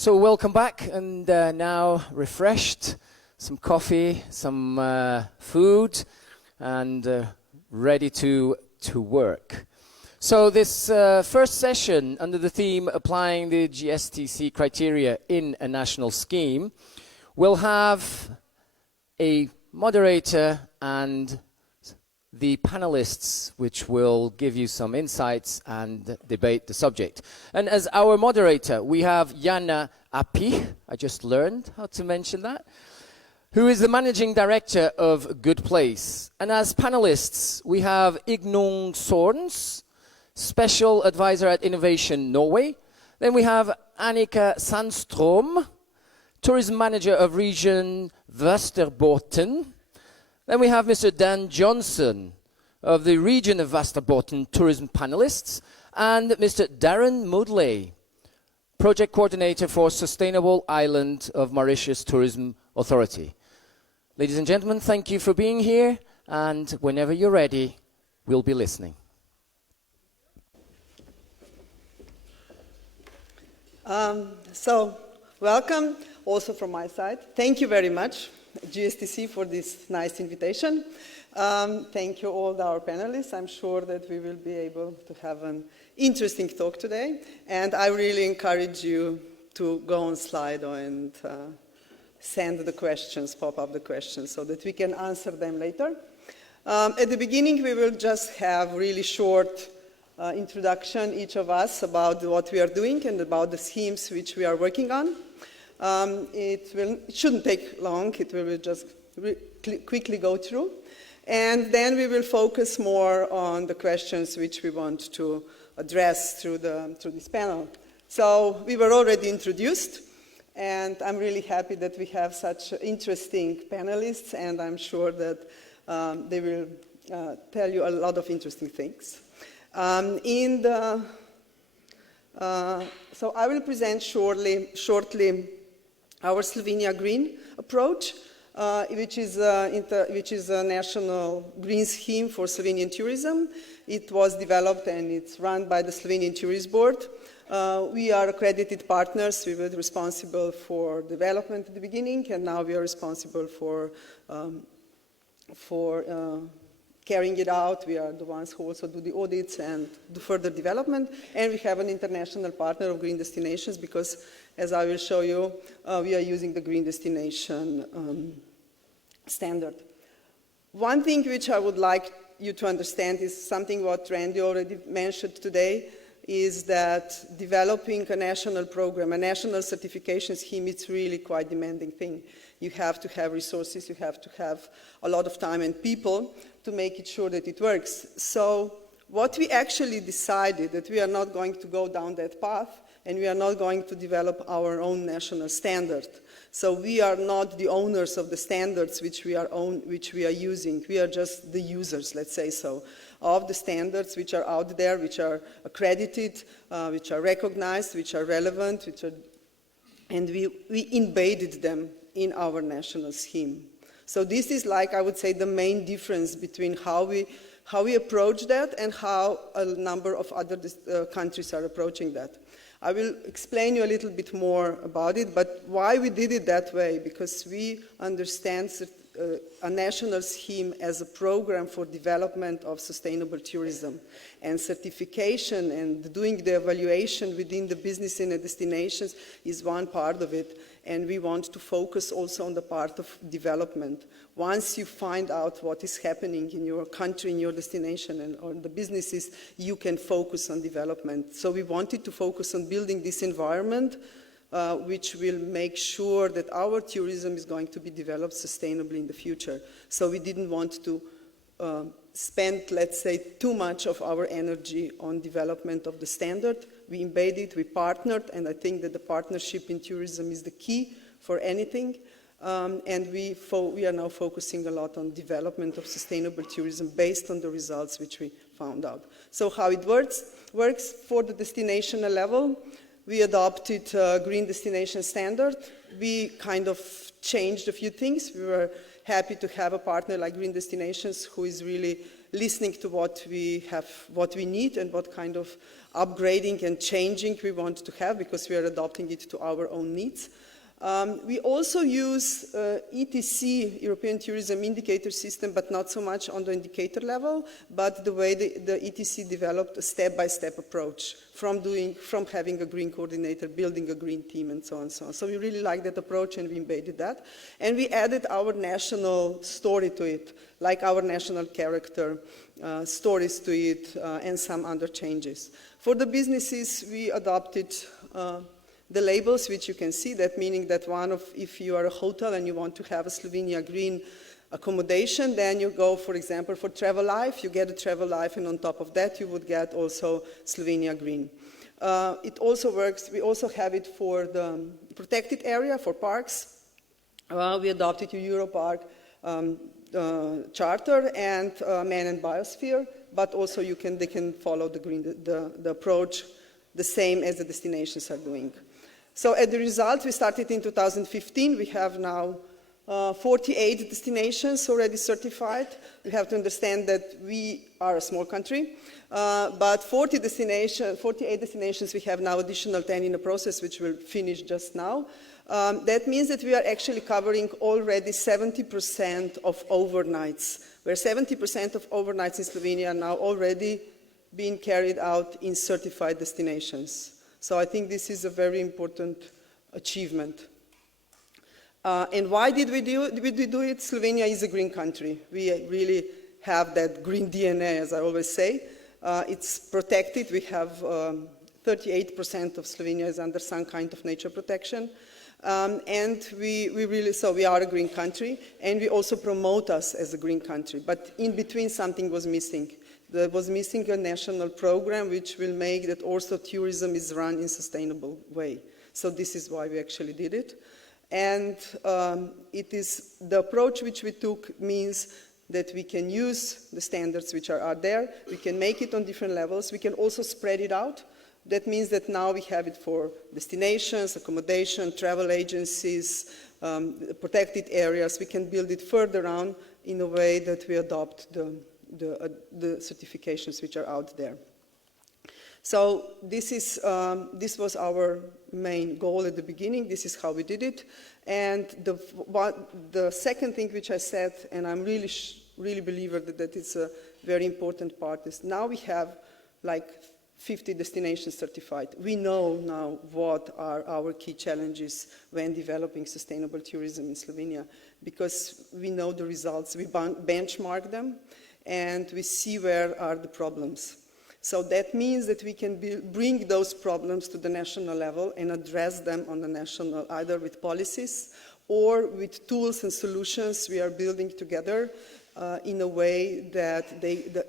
So welcome back, and now refreshed, some coffee, some food, and ready to work. So this first session under the theme Applying the GSTC Criteria in a National Scheme will have a moderator and the panelists, which will give you some insights and debate the subject. And as our moderator, we have Jana Apih, I just learned how to mention that, who is the managing director of GoodPlace. And as panelists, we have Ingunn Sørnes, special advisor at Innovasjon Norway. Then we have Annika Sandström, tourism manager of region Västerbotten. Then we have Mr. Jonasson of the region of Västerbotten tourism panelists, and Mr. Daren Moodely, project coordinator for Sustainable Island of Mauritius Tourism Authority. Ladies and gentlemen, thank you for being here, and whenever you're ready, we'll be listening. So, welcome also from my side. Thank you very much, GSTC, for this nice invitation. Thank you all our panelists. I'm sure that we will be able to have an interesting talk today. And I really encourage you to go on Slido and send the questions, pop up the questions, so that we can answer them later. At the beginning, we will just have really short introduction, each of us, about what we are doing and about the schemes which we are working on. It shouldn't take long. It will just quickly go through. And then we will focus more on the questions which we want to address through this panel. So we were already introduced, and I'm really happy that we have such interesting panelists, and I'm sure that they will tell you a lot of interesting things. So I will present shortly our Slovenia Green approach, which is a national green scheme for Slovenian tourism. It was developed and it's run by the Slovenian Tourist Board. We are accredited partners. We were responsible for development at the beginning, and now we are responsible for carrying it out. We are the ones who also do the audits and do further development. And we have an international partner of green destinations because, as I will show you, we are using the green destination standard. One thing which I would like you to understand is something what Randy already mentioned today, is that developing a national program, a national certification scheme, it's really quite demanding thing. You have to have resources, you have to have a lot of time and people to make it sure that it works. So what we actually decided that we are not going to go down that path, and we are not going to develop our own national standard. So we are not the owners of the standards which we are using. We are just the users, let's say so, of the standards which are out there, which are accredited, which are recognized, which are relevant, and we embedded them in our national scheme. So this is, like, I would say, the main difference between how we approach that and how a number of other countries are approaching that. I will explain you a little bit more about it, but why we did it that way, because we understand a national scheme as a program for development of sustainable tourism, and certification and doing the evaluation within the business and the destinations is one part of it. And we want to focus also on the part of development. Once you find out what is happening in your country, in your destination, and on the businesses, you can focus on development. So we wanted to focus on building this environment which will make sure that our tourism is going to be developed sustainably in the future. So we didn't want to spend, let's say, too much of our energy on development of the standard. We embedded, we partnered, and I think that the partnership in tourism is the key for anything. And we are now focusing a lot on development of sustainable tourism based on the results which we found out. So how it works for the destination level, we adopted a green destination standard. We kind of changed a few things. We were happy to have a partner like Green Destinations who is really listening to what we need and what kind of upgrading and changing we want to have, because we are adopting it to our own needs. We also use ETC, European Tourism Indicator System, but not so much on the indicator level, but the way the ETC developed a step-by-step approach from having a green coordinator, building a green team, and so on and so on. So we really like that approach, and we embedded that. And we added our national story to it, like our national character, stories to it, and some other changes. For the businesses, we adopted the labels, which you can see, that meaning that if you are a hotel and you want to have a Slovenia green accommodation, then you go, for example, for Travel Life, you get a Travel Life, and on top of that, you would get also Slovenia green. It also works, we also have it for the protected area, for parks. We adopted a Europark charter and Man and Biosphere, but also they can follow the approach the same as the destinations are doing. So as a result, we started in 2015. We have now 48 destinations already certified. You have to understand that we are a small country, but 48 destinations, we have now additional 10 in the process, which will finish just now. That means that we are actually covering already 70% of overnights, where 70% of overnights in Slovenia are now already being carried out in certified destinations. So I think this is a very important achievement. And why did we do it? Slovenia is a green country. We really have that green DNA, as I always say. It's protected. We have 38% of Slovenia is under some kind of nature protection. And we are a green country, and we also promote us as a green country. But in between, something was missing. There was missing a national program which will make that also tourism is run in a sustainable way. So this is why we actually did it. And it is the approach which we took means that we can use the standards which are there. We can make it on different levels. We can also spread it out. That means that now we have it for destinations, accommodation, travel agencies, protected areas. We can build it further on in a way that we adopt the certifications which are out there. So this was our main goal at the beginning. This is how we did it. And the second thing which I said, and I'm really believer that it's a very important part, is now we have like 50 destinations certified. We know now what are our key challenges when developing sustainable tourism in Slovenia, because we know the results. We benchmark them, and we see where are the problems. So that means that we can bring those problems to the national level and address them on the national, either with policies or with tools and solutions we are building together in a way that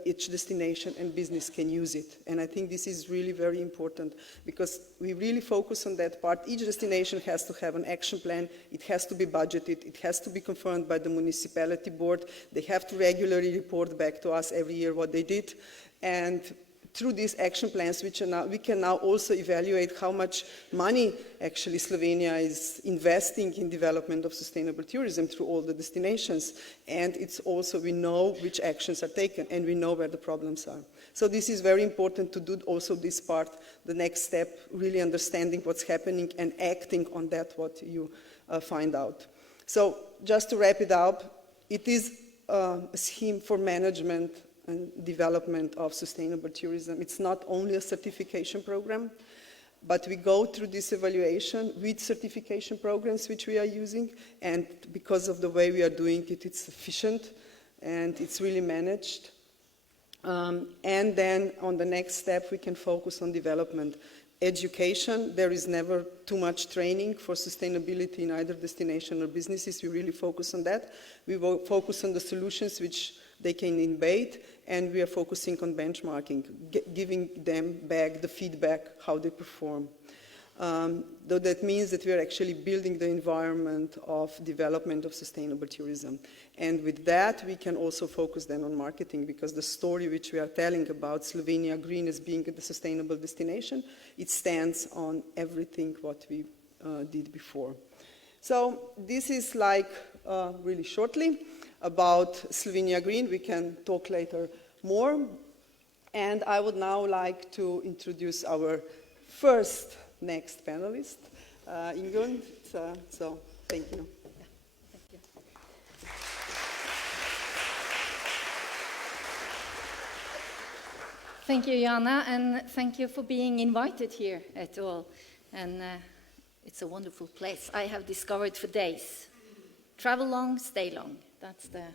each destination and business can use it. And I think this is really very important, because we really focus on that part. Each destination has to have an action plan. It has to be budgeted. It has to be confirmed by the municipality board. They have to regularly report back to us every year what they did. And through these action plans, we can now also evaluate how much money actually Slovenia is investing in development of sustainable tourism through all the destinations. And it's also, we know which actions are taken, and we know where the problems are. So this is very important to do also this part, the next step, really understanding what's happening and acting on that, what you find out. So just to wrap it up, it is a scheme for management and development of sustainable tourism. It's not only a certification program, but we go through this evaluation with certification programs which we are using, and because of the way we are doing it, it's efficient and it's really managed. And then on the next step, we can focus on development. Education, there is never too much training for sustainability in either destination or businesses. We really focus on that. We will focus on the solutions which they can embed, and we are focusing on benchmarking, giving them back the feedback, how they perform. Though that means that we are actually building the environment of development of sustainable tourism. And with that, we can also focus then on marketing, because the story which we are telling about Slovenia Green as being a sustainable destination, it stands on everything what we did before. So this is like really shortly about Slovenia Green. We can talk later more. And I would now like to introduce our next panelist, Ingunn. So thank you. Thank you, Jana, and thank you for being invited here at all. And it's a wonderful place I have discovered for days. Travel long, stay long. That's the...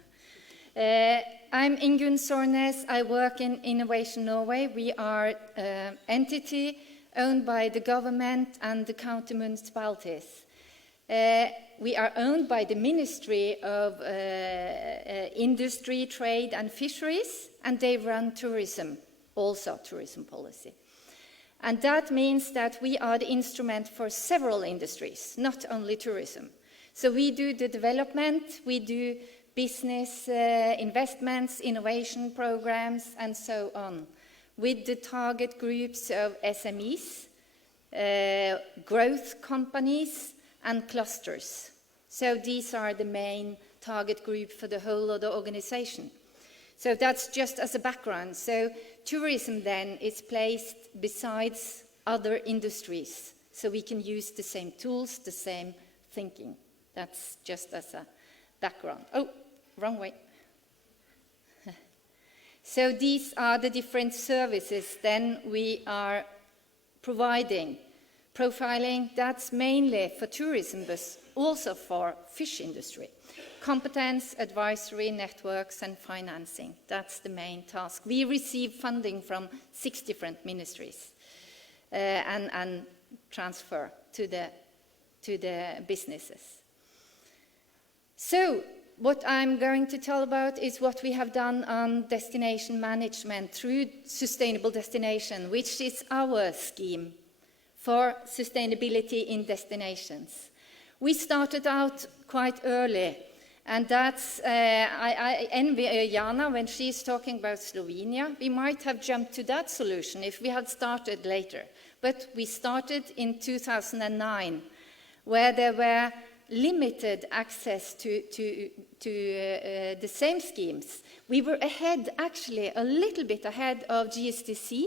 I'm Ingunn Sørnes. I work in Innovasjon Norway. We are an entity owned by the government and the county municipalities. We are owned by the Ministry of Industry, Trade and Fisheries, and they run tourism, also tourism policy. And that means that we are the instrument for several industries, not only tourism. So we do the development, we do business investments, innovation programs, and so on, with the target groups of SMEs, growth companies, and clusters. So these are the main target group for the whole of the organization. So that's just as a background. So tourism then is placed besides other industries, so we can use the same tools, the same thinking. That's just as a background. Oh, wrong way. So these are the different services then we are providing. Profiling, that's mainly for tourism, but also for fish industry. Competence, advisory, networks, and financing. That's the main task. We receive funding from 6 different ministries and transfer to the businesses. So, what I'm going to tell about is what we have done on destination management through Sustainable Destination, which is our scheme for sustainability in destinations. We started out quite early, and that's, I envy Jana when she's talking about Slovenia. We might have jumped to that solution if we had started later. But we started in 2009, where there were limited access to the same schemes. We were ahead, actually, a little bit ahead of GSTC.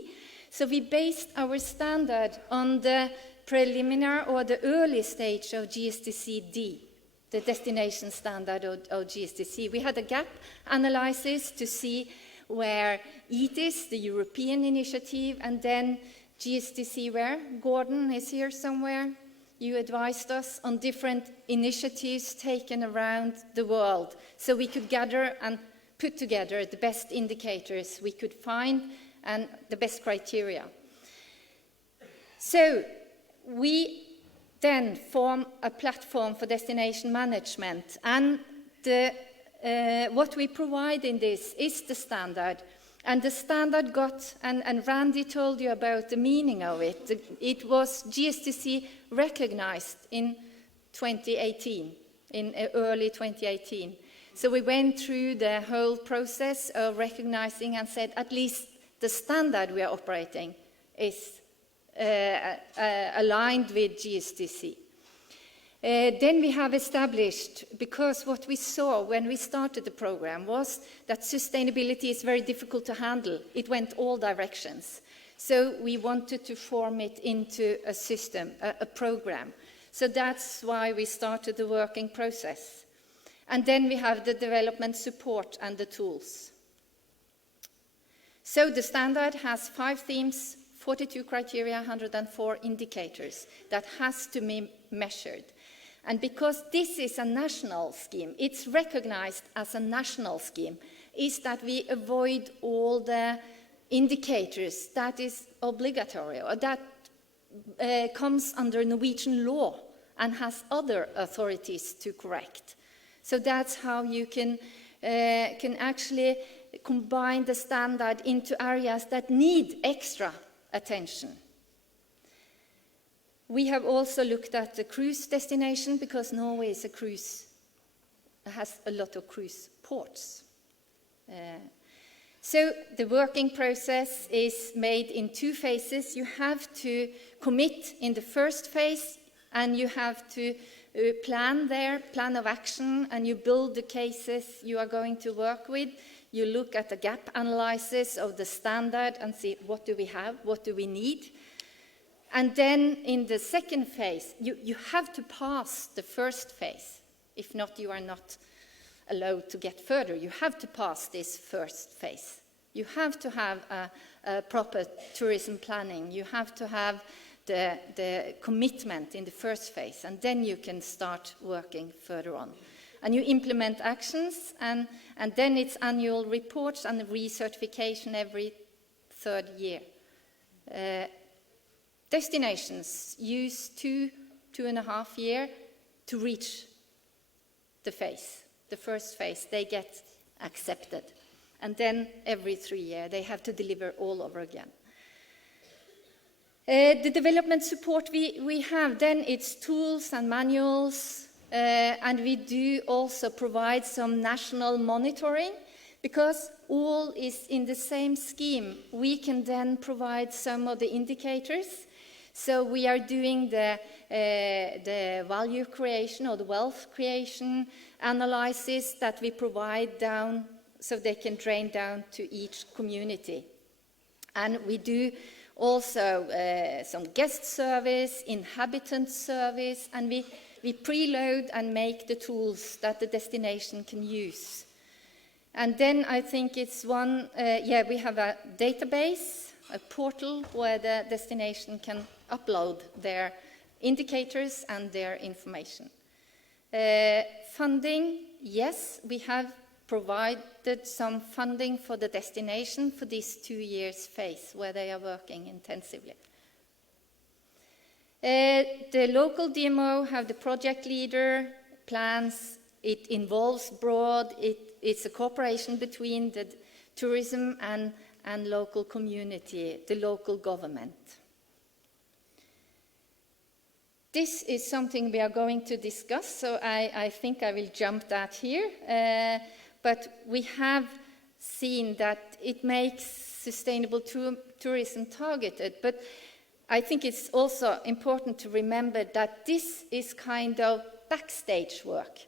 So we based our standard on the preliminary or the early stage of GSTC-D, the destination standard of GSTC. We had a gap analysis to see where ETIS, the European initiative, and then GSTC where? Gordon is here somewhere. You advised us on different initiatives taken around the world, so we could gather and put together the best indicators we could find and the best criteria. So we then form a platform for destination management, and what we provide in this is the standard. And the standard got, and Randy told you about the meaning of it. It was GSTC recognized in 2018, in early 2018. So we went through the whole process of recognizing and said at least the standard we are operating is aligned with GSTC. Then we have established, because what we saw when we started the program was that sustainability is very difficult to handle. It went all directions. So we wanted to form it into a system, a program. So that's why we started the working process. And then we have the development support and the tools. So the standard has 5 themes, 42 criteria, 104 indicators that has to be measured. And because this is a national scheme, it's recognized as a national scheme, is that we avoid all the indicators that is obligatory, or that comes under Norwegian law and has other authorities to correct. So that's how you can actually combine the standard into areas that need extra attention. We have also looked at the cruise destination, because Norway is has a lot of cruise ports. So the working process is made in 2 phases. You have to commit in the first phase, and you have to plan of action, and you build the cases you are going to work with. You look at the gap analysis of the standard and see what do we have, what do we need. And then in the second phase, you have to pass the first phase. If not, you are not allowed to get further. You have to pass this first phase. You have to have a proper tourism planning. You have to have the commitment in the first phase, and then you can start working further on. And you implement actions, and then it's annual reports and recertification every third year. Destinations use 2.5 years to reach the phase, the first phase. They get accepted. And then every 3 years, they have to deliver all over again. The development support we have, then it's tools and manuals, and we do also provide some national monitoring, because all is in the same scheme. We can then provide some of the indicators. So we are doing the value creation or the wealth creation analysis that we provide down, so they can drain down to each community. And we do also some guest service, inhabitant service, and we preload and make the tools that the destination can use. And then I think it's we have a database, a portal where the destination can upload their indicators and their information. Funding, yes, we have provided some funding for the destination for this 2 years phase where they are working intensively. The local DMO have the project leader, plans, it involves broad, it's a cooperation between the tourism and local community, the local government. This is something we are going to discuss, so I think I will jump that here. But we have seen that it makes sustainable tourism targeted. But I think it's also important to remember that this is kind of backstage work.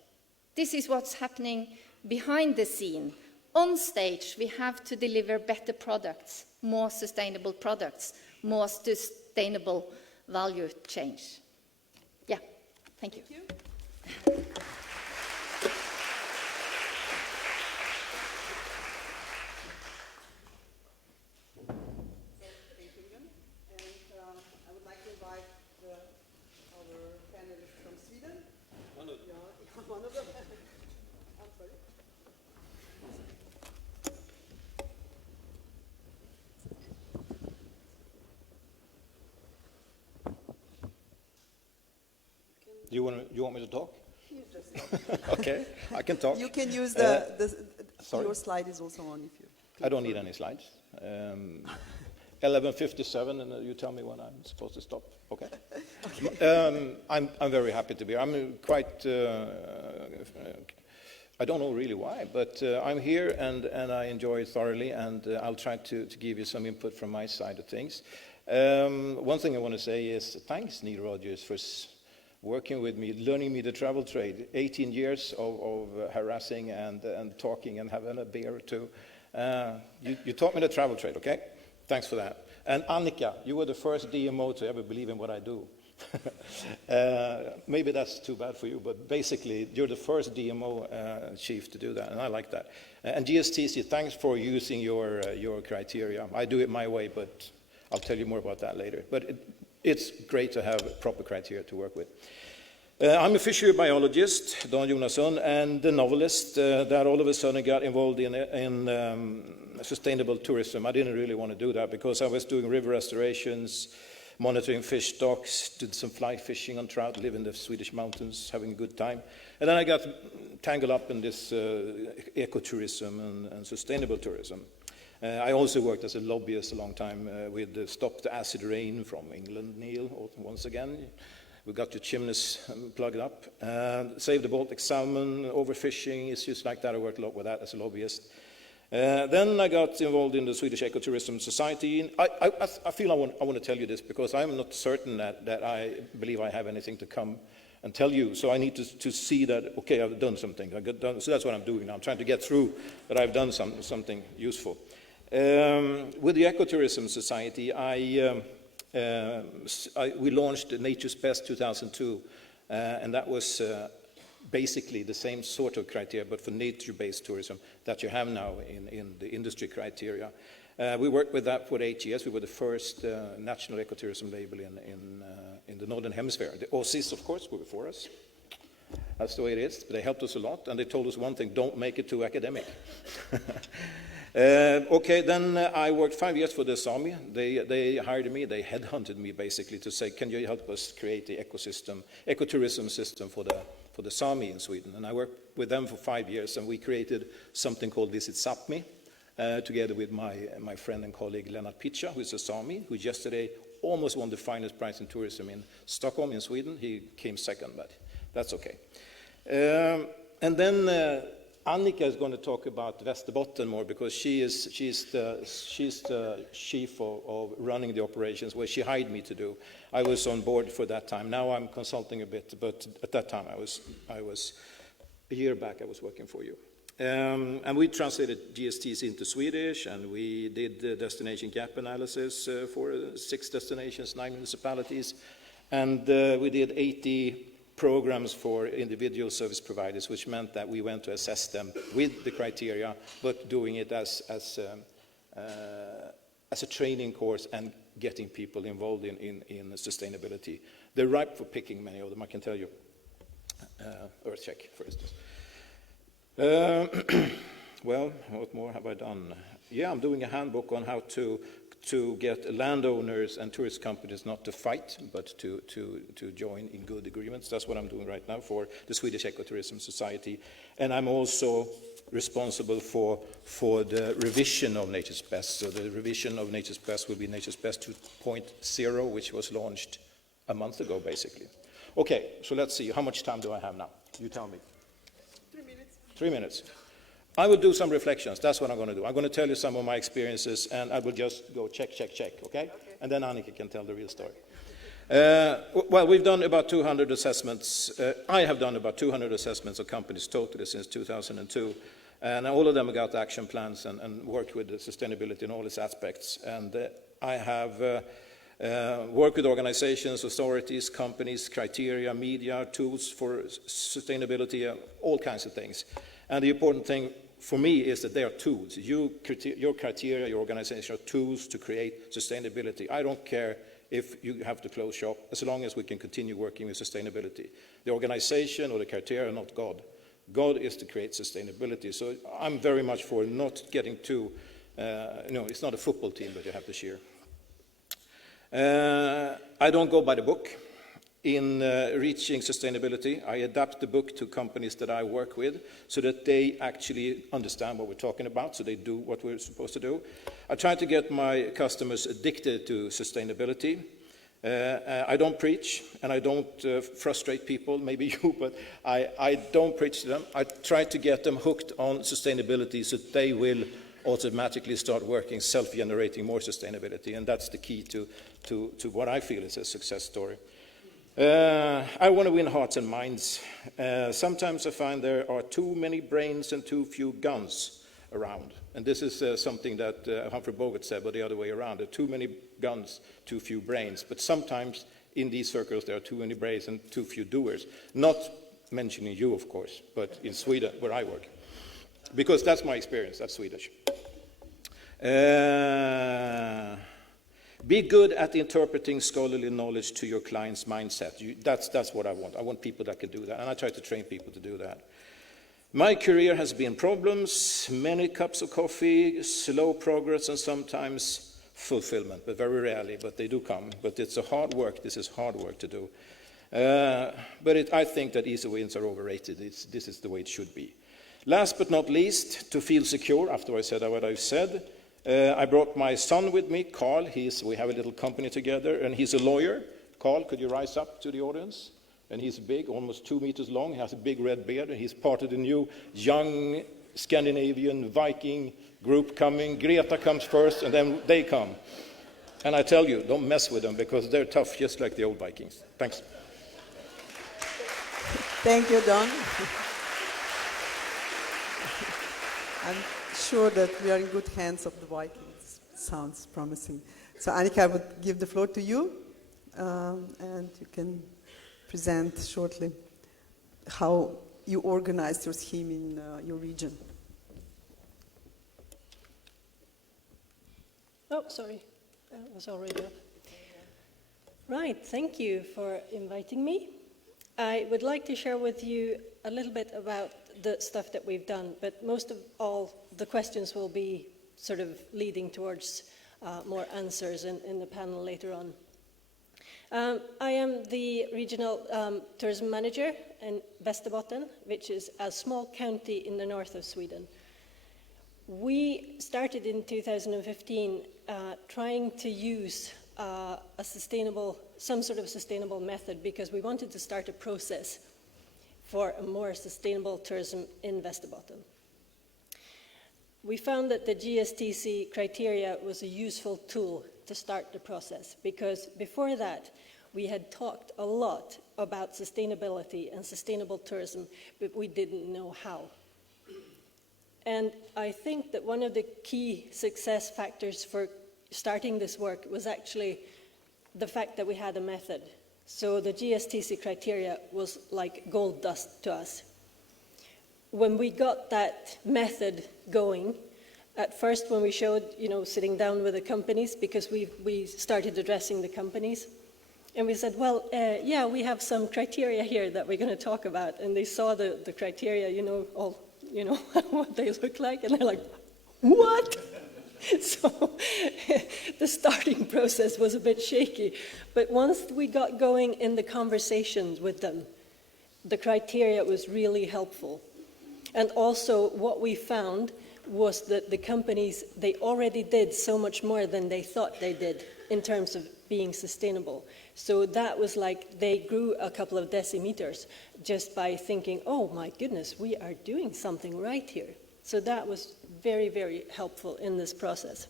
This is what's happening behind the scene. On stage, we have to deliver better products, more sustainable products, more sustainable value change. Yeah, thank you. Thank you. I would like to invite our panelists from Sweden. One of them. I'm sorry. You want me to talk? You just Okay, I can talk. You can use sorry? your slide is also on if you. I don't need any slides. 11:57, and you tell me when I'm supposed to stop. Okay. I'm very happy to be here. I'm quite. I don't know really why, but I'm here and I enjoy it thoroughly, and I'll try to give you some input from my side of things. One thing I want to say is thanks, Neil Rogers, for working with me, learning me the travel trade. 18 years of harassing and talking and having a beer or two. You taught me the travel trade, okay? Thanks for that. And Annika, you were the first DMO to ever believe in what I do. Maybe that's too bad for you, but basically you're the first DMO chief to do that, and I like that. And GSTC, thanks for using your criteria. I do it my way, but I'll tell you more about that later. But it's great to have proper criteria to work with. I'm a fishery biologist, Jonasson, and a novelist that all of a sudden got involved in sustainable tourism. I didn't really want to do that because I was doing river restorations, monitoring fish stocks, did some fly fishing on trout, live in the Swedish mountains, having a good time. And then I got tangled up in this ecotourism and sustainable tourism. I also worked as a lobbyist a long time with Stop the Acid Rain from England, Neil, once again. We got your chimneys plugged up. Save the Baltic salmon, overfishing, issues like that. I worked a lot with that as a lobbyist. Then I got involved in the Swedish Ecotourism Society. I feel I want to tell you this because I'm not certain that I believe I have anything to come and tell you. So I need to see that, okay, I've done something. So that's what I'm doing now. I'm trying to get through that I've done something useful. With the Ecotourism Society, we launched Nature's Best 2002, and that was basically the same sort of criteria, but for nature-based tourism that you have now in the industry criteria. We worked with that for 8 years. We were the first national ecotourism label in the Northern Hemisphere. The Aussies, of course, were before us. That's the way it is. But they helped us a lot, and they told us one thing: don't make it too academic. Okay, then I worked 5 years for the Sami. They hired me, they headhunted me basically to say, can you help us create the ecotourism system for the Sami in Sweden? And I worked with them for 5 years, and we created something called Visit Sápmi, together with my friend and colleague Lennart Pitcha, who is a Sami, who yesterday almost won the finest prize in tourism in Stockholm in Sweden. He came second, but that's okay. And then Annika is going to talk about Västerbotten more, because she's the chief of running the operations, where she hired me to do. I was on board for that time. Now I'm consulting a bit, but at that time I was a year back I was working for you. And we translated GSTC into Swedish, and we did the destination gap analysis for 6 destinations, 9 municipalities, and we did 80 programs for individual service providers, which meant that we went to assess them with the criteria, but doing it as a training course and getting people involved in sustainability. They're ripe for picking, many of them, I can tell you. Earthcheck, for instance. Well, what more have I done? Yeah, I'm doing a handbook on how to get landowners and tourist companies not to fight, but to join in good agreements. That's what I'm doing right now for the Swedish Ecotourism Society. And I'm also responsible for the revision of Nature's Best. So the revision of Nature's Best will be Nature's Best 2.0, which was launched a month ago, basically. Okay, so let's see. How much time do I have now? You tell me. 3 minutes. 3 minutes. I will do some reflections. That's what I'm going to do. I'm going to tell you some of my experiences, and I will just go check, okay? And then Annika can tell the real story. Well, we've done about 200 assessments. I have done about 200 assessments of companies totally since 2002. And all of them got action plans and worked with sustainability in all its aspects. And I have worked with organizations, authorities, companies, criteria, media, tools for sustainability, all kinds of things. And the important thing for me is that they are tools. Your criteria, your organization are tools to create sustainability. I don't care if you have to close shop, as long as we can continue working with sustainability. The organization or the criteria are not God. God is to create sustainability. So I'm very much for not getting too, it's not a football team that you have to cheer. I don't go by the book. In reaching sustainability, I adapt the book to companies that I work with so that they actually understand what we're talking about, so they do what we're supposed to do. I try to get my customers addicted to sustainability. I don't preach, and I don't frustrate people, maybe you, but I don't preach to them. I try to get them hooked on sustainability so that they will automatically start working, self-generating more sustainability, and that's the key to what I feel is a success story. I want to win hearts and minds. Sometimes I find there are too many brains and too few guns around. And this is something that Humphrey Bogart said, but the other way around. There are too many guns, too few brains. But sometimes in these circles there are too many brains and too few doers. Not mentioning you, of course, but in Sweden, where I work. Because that's my experience, that's Swedish. Be good at interpreting scholarly knowledge to your client's mindset. That's what I want. I want people that can do that, and I try to train people to do that. My career has been problems, many cups of coffee, slow progress, and sometimes fulfillment, but very rarely, but they do come. But it's a hard work. This is hard work to do. But I think that easy wins are overrated. This is the way it should be. Last but not least, to feel secure, after I said what I've said, I brought my son with me, Carl. We have a little company together, and he's a lawyer. Carl, could you rise up to the audience? And he's big, almost 2 meters long. He has a big red beard, and he's part of the new young Scandinavian Viking group coming. Greta comes first, and then they come. And I tell you, don't mess with them, because they're tough, just like the old Vikings. Thanks. Thank you, Don. I'm sure that we are in good hands of the Vikings. Sounds promising. So Annika, I would give the floor to you, and you can present shortly how you organized your scheme in your region. Oh, sorry, that was already up. Right, thank you for inviting me. I would like to share with you a little bit about the stuff that we've done, but most of all, the questions will be sort of leading towards more answers in the panel later on. I am the regional tourism manager in Västerbotten, which is a small county in the north of Sweden. We started in 2015 trying to use some sort of sustainable method because we wanted to start a process for a more sustainable tourism in Västerbotten. We found that the GSTC criteria was a useful tool to start the process because before that we had talked a lot about sustainability and sustainable tourism, but we didn't know how. And I think that one of the key success factors for starting this work was actually the fact that we had a method. So the GSTC criteria was like gold dust to us. When we got that method going, at first when we showed, sitting down with the companies, because we started addressing the companies, and we said, well, yeah, we have some criteria here that we're going to talk about. And they saw the criteria, what they look like, and they're like, what? So the starting process was a bit shaky. But once we got going in the conversations with them, the criteria was really helpful. And also what we found was that the companies, they already did so much more than they thought they did in terms of being sustainable. So that was like they grew a couple of decimeters just by thinking, oh my goodness, we are doing something right here. So that was very, very helpful in this process.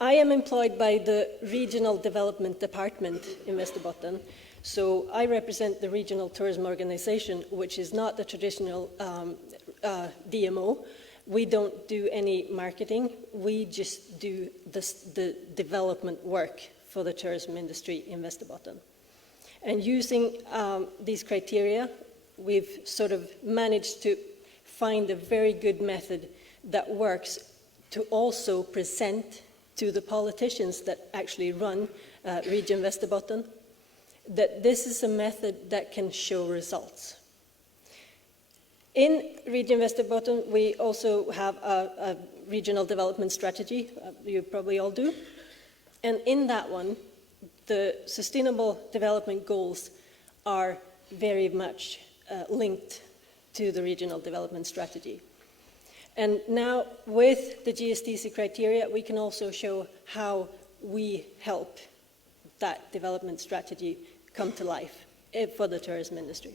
I am employed by the Regional Development Department in Västerbotten. So I represent the Regional Tourism Organization, which is not the traditional DMO. We don't do any marketing. We just do the development work for the tourism industry in Västerbotten. And using these criteria, we've sort of managed to find a very good method that works to also present to the politicians that actually run Region Västerbotten that this is a method that can show results. In Region Västerbotten, we also have a regional development strategy, you probably all do. And in that one, the sustainable development goals are very much linked to the regional development strategy. And now with the GSTC criteria, we can also show how we help that development strategy come to life for the tourism industry.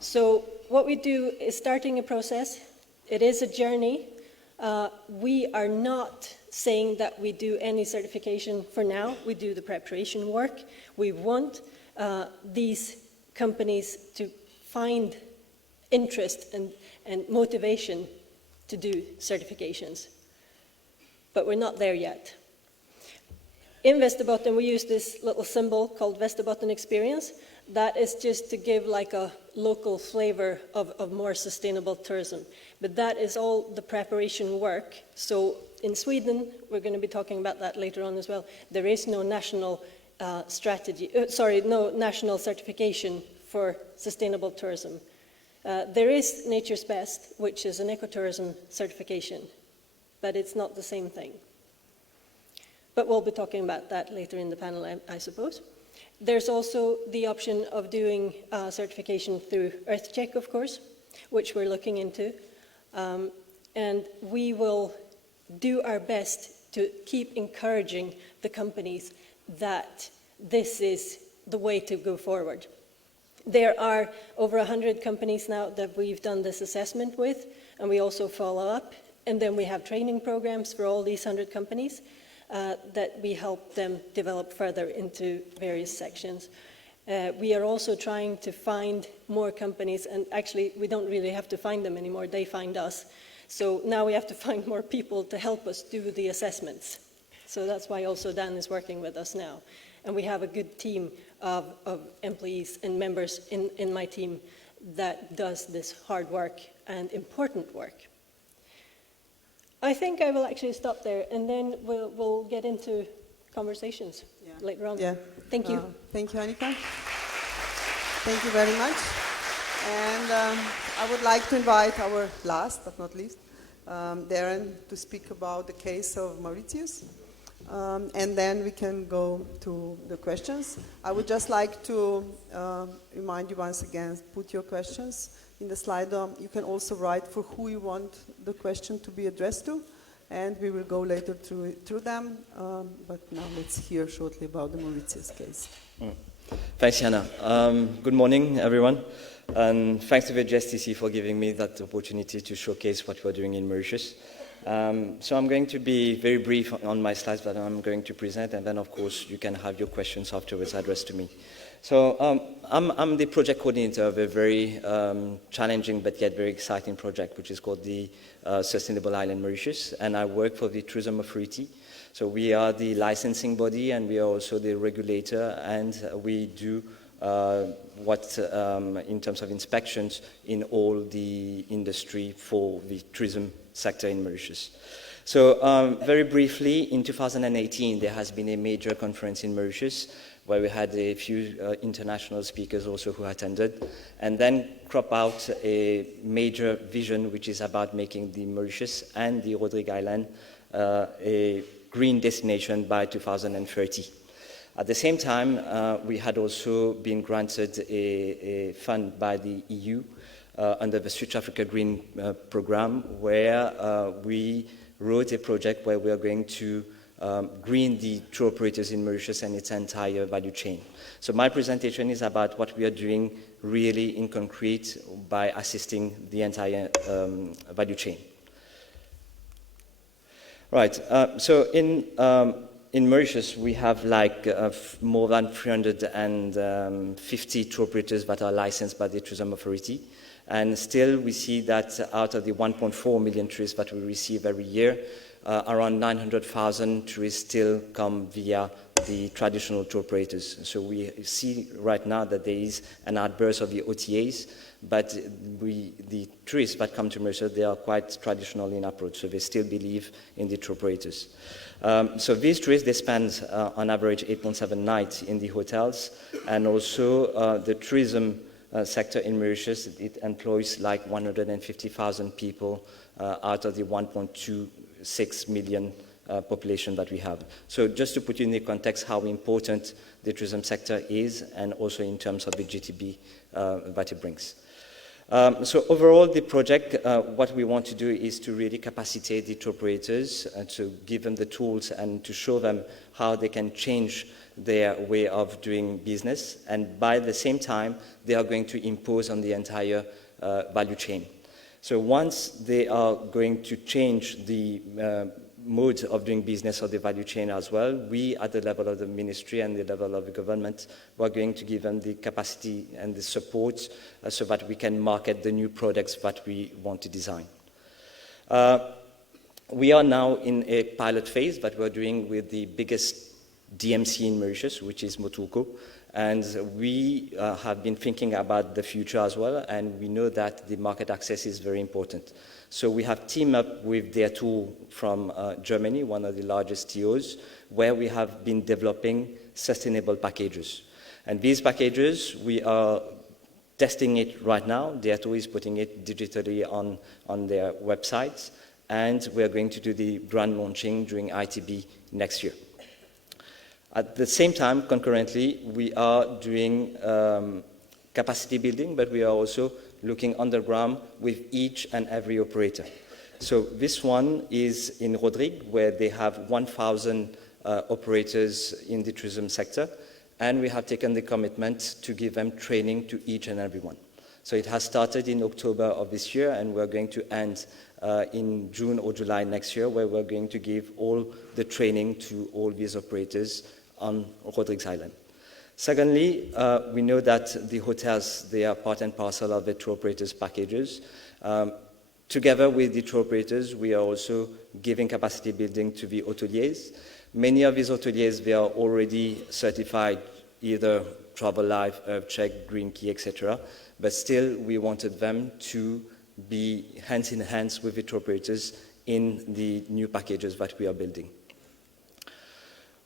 So what we do is starting a process. It is a journey. We are not saying that we do any certification for now. We do the preparation work. We want these companies to find interest and motivation to do certifications. But we're not there yet. In Västerbotten, we use this little symbol called Västerbotten Experience. That is just to give like a local flavor of more sustainable tourism. But that is all the preparation work. So in Sweden, we're going to be talking about that later on as well, there is no national no national certification for sustainable tourism. There is Nature's Best, which is an ecotourism certification, but it's not the same thing. But we'll be talking about that later in the panel, I suppose. There's also the option of doing certification through EarthCheck, of course, which we're looking into. And we will do our best to keep encouraging the companies that this is the way to go forward. There are over 100 companies now that we've done this assessment with, and we also follow up. And then we have training programs for all these 100 companies that we help them develop further into various sections. We are also trying to find more companies, and actually we don't really have to find them anymore, they find us. So now we have to find more people to help us do the assessments. So that's why also Dan is working with us now. And we have a good team of employees and members in my team that does this hard work and important work. I think I will actually stop there, and then we'll get into conversations later on. Yeah. Thank you. Thank you, Annika. Thank you very much. And I would like to invite our last but not least, Daren, to speak about the case of Mauritius. And then we can go to the questions. I would just like to remind you once again, put your questions in the Slido. You can also write for who you want the question to be addressed to, and we will go later through them. But now let's hear shortly about the Mauritius case. Thanks, Jana. Good morning, everyone. And thanks to the GSTC for giving me that opportunity to showcase what we're doing in Mauritius. So I'm going to be very brief on my slides that I'm going to present, and then, of course, you can have your questions afterwards addressed to me. So I'm the project coordinator of a very challenging but yet very exciting project, which is called the Sustainable Island Mauritius, and I work for the Tourism Authority. So we are the licensing body, and we are also the regulator, and we do in terms of inspections in all the industry for the tourism sector in Mauritius. So very briefly, in 2018, there has been a major conference in Mauritius where we had a few international speakers also who attended, and then crop out a major vision which is about making the Mauritius and the Rodrigue Island a green destination by 2030. At the same time, we had also been granted a fund by the EU under the Switch Africa Green program, where we wrote a project where we are going to green the tour operators in Mauritius and its entire value chain. So my presentation is about what we are doing really in concrete by assisting the entire value chain. Right, so in Mauritius, we have like more than 350 tour operators that are licensed by the Tourism Authority. And still, we see that out of the 1.4 million tourists that we receive every year, around 900,000 tourists still come via the traditional tour operators. So we see right now that there is an outburst of the OTAs, but the tourists that come to Mauritius, they are quite traditional in approach, so they still believe in the tour operators. So these tourists, they spend on average 8.7 nights in the hotels, and also the tourism sector in Mauritius, it employs like 150,000 people out of the 1.26 million population that we have. So just to put you in the context how important the tourism sector is, and also in terms of the GDP that it brings. So overall, the project, what we want to do is to really capacitate the tour operators, to give them the tools and to show them how they can change their way of doing business, and by the same time, they are going to impose on the entire value chain. So once they are going to change the mode of doing business of the value chain as well, we at the level of the ministry and the level of the government, we're going to give them the capacity and the support so that we can market the new products that we want to design. We are now in a pilot phase that we're doing with the biggest DMC in Mauritius, which is Motoko, and we have been thinking about the future as well, and we know that the market access is very important. So we have teamed up with their tool from Germany, one of the largest TOs, where we have been developing sustainable packages. And these packages, we are testing it right now. Their tool is putting it digitally on their websites, and we are going to do the grand launching during ITB next year. At the same time, concurrently, we are doing capacity building, but we are also looking underground with each and every operator. So this one is in Rodrigue, where they have 1,000 operators in the tourism sector, and we have taken the commitment to give them training to each and every one. So it has started in October of this year, and we're going to end in June or July next year, where we're going to give all the training to all these operators on Rodrigues Island. Secondly, we know that the hotels, they are part and parcel of the tour operators' packages. Together with the tour operators, we are also giving capacity building to the hoteliers. Many of these hoteliers, they are already certified, either Travel Life, EarthCheck, Green Key, etc. But still, we wanted them to be hands in hands with the tour operators in the new packages that we are building.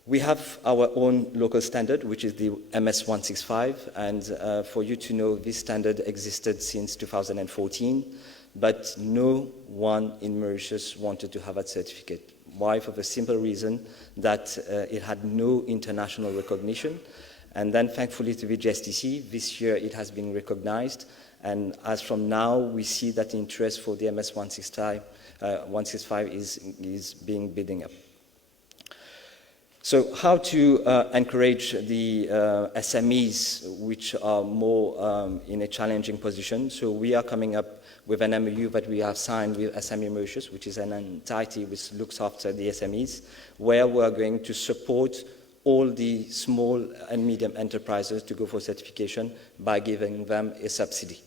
We have our own local standard, which is the MS165, and for you to know, this standard existed since 2014, but no one in Mauritius wanted to have that certificate. Why? For the simple reason that it had no international recognition, and then thankfully to the GSTC, this year it has been recognized, and as from now, we see that the interest for the MS165 is being building up. So how to encourage the SMEs which are more in a challenging position? So we are coming up with an MOU that we have signed with SME Mauritius, which is an entity which looks after the SMEs, where we are going to support all the small and medium enterprises to go for certification by giving them a subsidy.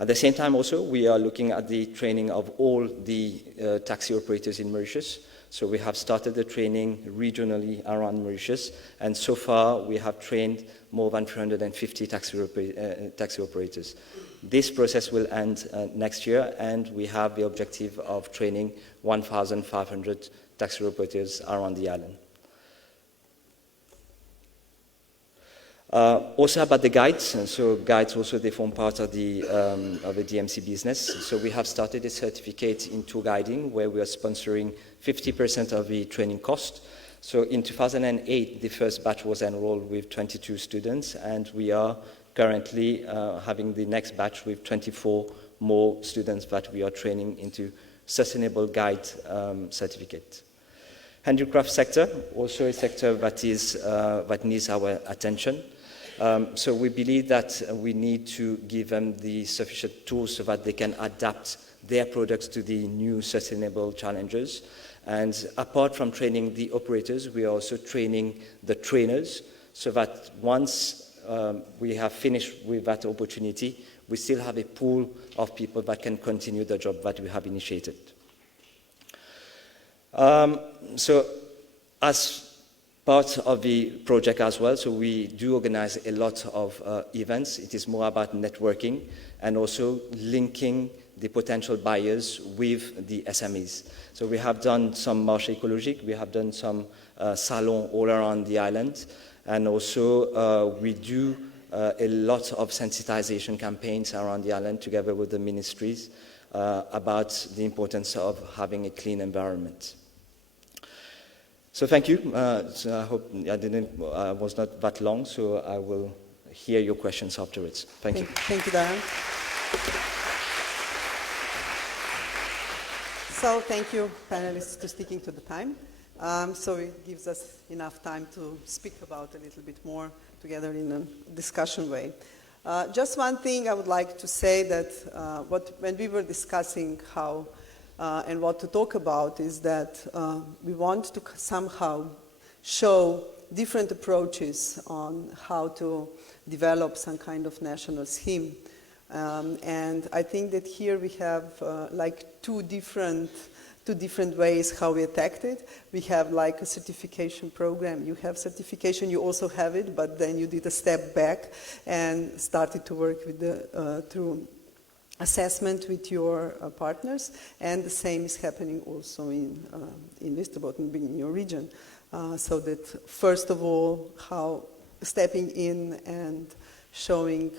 At the same time also, we are looking at the training of all the taxi operators in Mauritius. So we have started the training regionally around Mauritius, and so far we have trained more than 350 taxi operators. This process will end next year, and we have the objective of training 1,500 taxi operators around the island. Also about the guides, and so guides also, they form part of the DMC business. So we have started a certificate in tour guiding where we are sponsoring 50% of the training cost. So in 2008, the first batch was enrolled with 22 students, and we are currently having the next batch with 24 more students that we are training into sustainable guide certificate. Handicraft sector, also a sector that needs our attention. So we believe that we need to give them the sufficient tools so that they can adapt their products to the new sustainable challenges. And apart from training the operators, we are also training the trainers so that once we have finished with that opportunity, we still have a pool of people that can continue the job that we have initiated. So as part of the project as well, so we do organize a lot of events. It is more about networking and also linking the potential buyers with the SMEs. So we have done some marché écologique, we have done some salons all around the island, and also we do a lot of sensitization campaigns around the island together with the ministries about the importance of having a clean environment. So thank you. So I hope I was not that long, so I will hear your questions afterwards. Thank you. Thank you, Daren. So thank you, panelists, for sticking to the time. So it gives us enough time to speak about a little bit more together in a discussion way. Just one thing I would like to say that when we were discussing how and what to talk about is that we want to somehow show different approaches on how to develop some kind of national scheme. And I think that here we have like two different ways how we attacked it. We have like a certification program. You have certification, you also have it, but then you did a step back and started to work with through assessment with your partners, and the same is happening also in Västerbotten, in your region. So that first of all, how stepping in and showing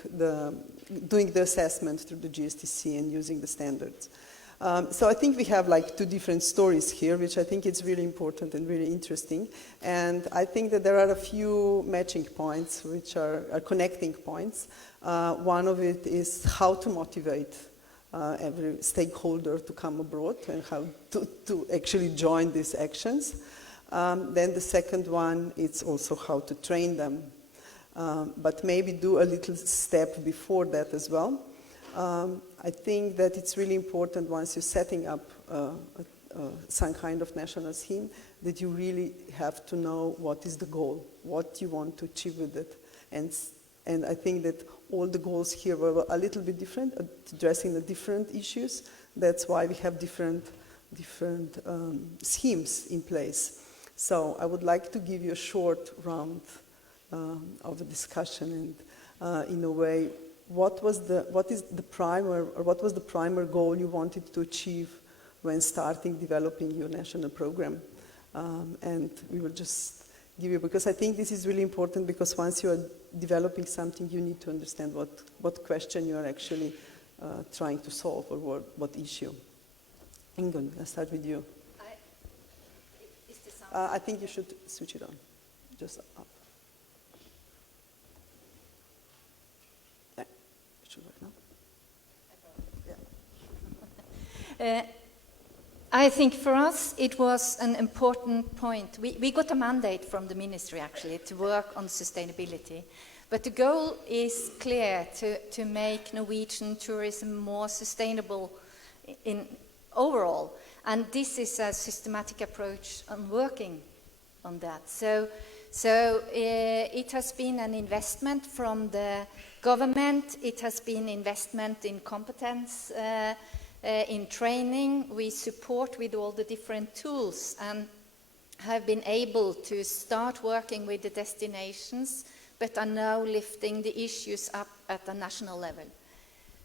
doing the assessment through the GSTC and using the standards. So I think we have like two different stories here, which I think is really important and really interesting. And I think that there are a few matching points, which are connecting points. One of it is how to motivate every stakeholder to come abroad and how to actually join these actions. Then the second one, it's also how to train them. But maybe do a little step before that as well. I think that it's really important once you're setting up some kind of national scheme, that you really have to know what is the goal, what you want to achieve with it. And I think that all the goals here were a little bit different, addressing the different issues. That's why we have different schemes in place. So I would like to give you a short round of a discussion, and in a way, what was the primary goal you wanted to achieve when starting developing your national program? And we will just give you, because I think this is really important, because once you are developing something, you need to understand what question you are actually trying to solve, or what issue. Ingunn, I'll start with you. I think you should switch it on, just up. Yeah, it should work now. Yeah. I think for us it was an important point. We got a mandate from the ministry actually to work on sustainability. But the goal is clear, to make Norwegian tourism more sustainable in overall. And this is a systematic approach on working on that. So it has been an investment from the government. It has been investment in competence, in training. We support with all the different tools and have been able to start working with the destinations, but are now lifting the issues up at the national level.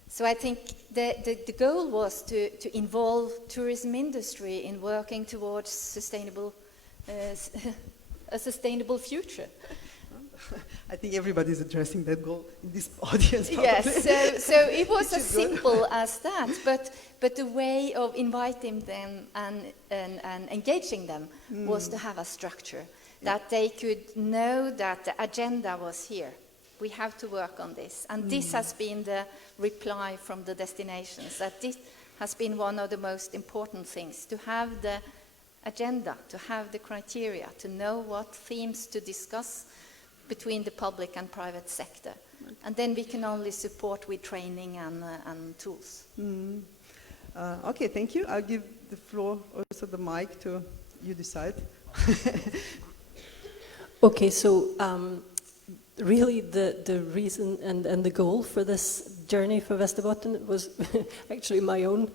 So I think the goal was to involve tourism industry in working towards a sustainable future. I think everybody is addressing that goal in this audience. Probably. Yes, so it was as simple as that, but the way of inviting them and engaging them was to have a structure, that they could know that the agenda was here. We have to work on this. And this has been the reply from the destinations, that this has been one of the most important things, to have the agenda, to have the criteria, to know what themes to discuss between the public and private sector. And then we can only support with training and tools. Okay, thank you. I'll give the floor, also the mic, to you decide. Okay, so really the reason and the goal for this journey for Västerbotten was actually my own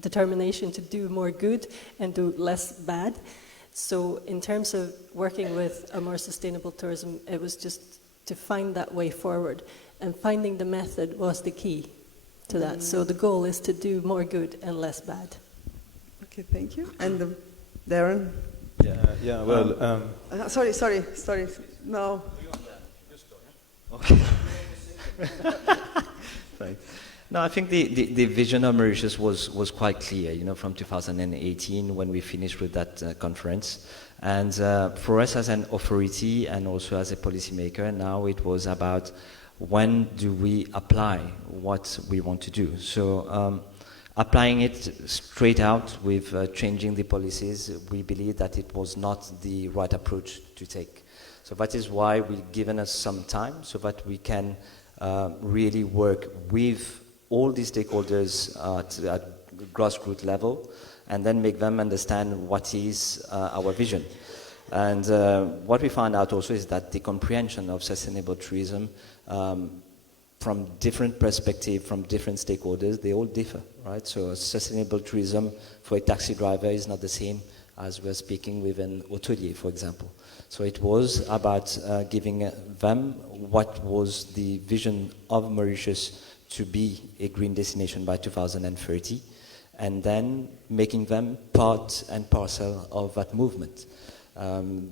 determination to do more good and do less bad. So in terms of working with a more sustainable tourism, it was just to find that way forward, and finding the method was the key to that. So the goal is to do more good and less bad. Okay, thank you. And Daren? Yeah, well... Sorry. No. Thanks. No, I think the vision of Mauritius was quite clear, from 2018 when we finished with that conference. And for us as an authority and also as a policymaker, now it was about when do we apply what we want to do. So applying it straight out with changing the policies, we believe that it was not the right approach to take. So that is why we've given us some time so that we can really work with all the stakeholders at grassroots level, and then make them understand what is our vision. And what we found out also is that the comprehension of sustainable tourism from different perspectives, from different stakeholders, they all differ, right? So sustainable tourism for a taxi driver is not the same as we're speaking with an hotelier, for example. So it was about giving them what was the vision of Mauritius to be a green destination by 2030, and then making them part and parcel of that movement. And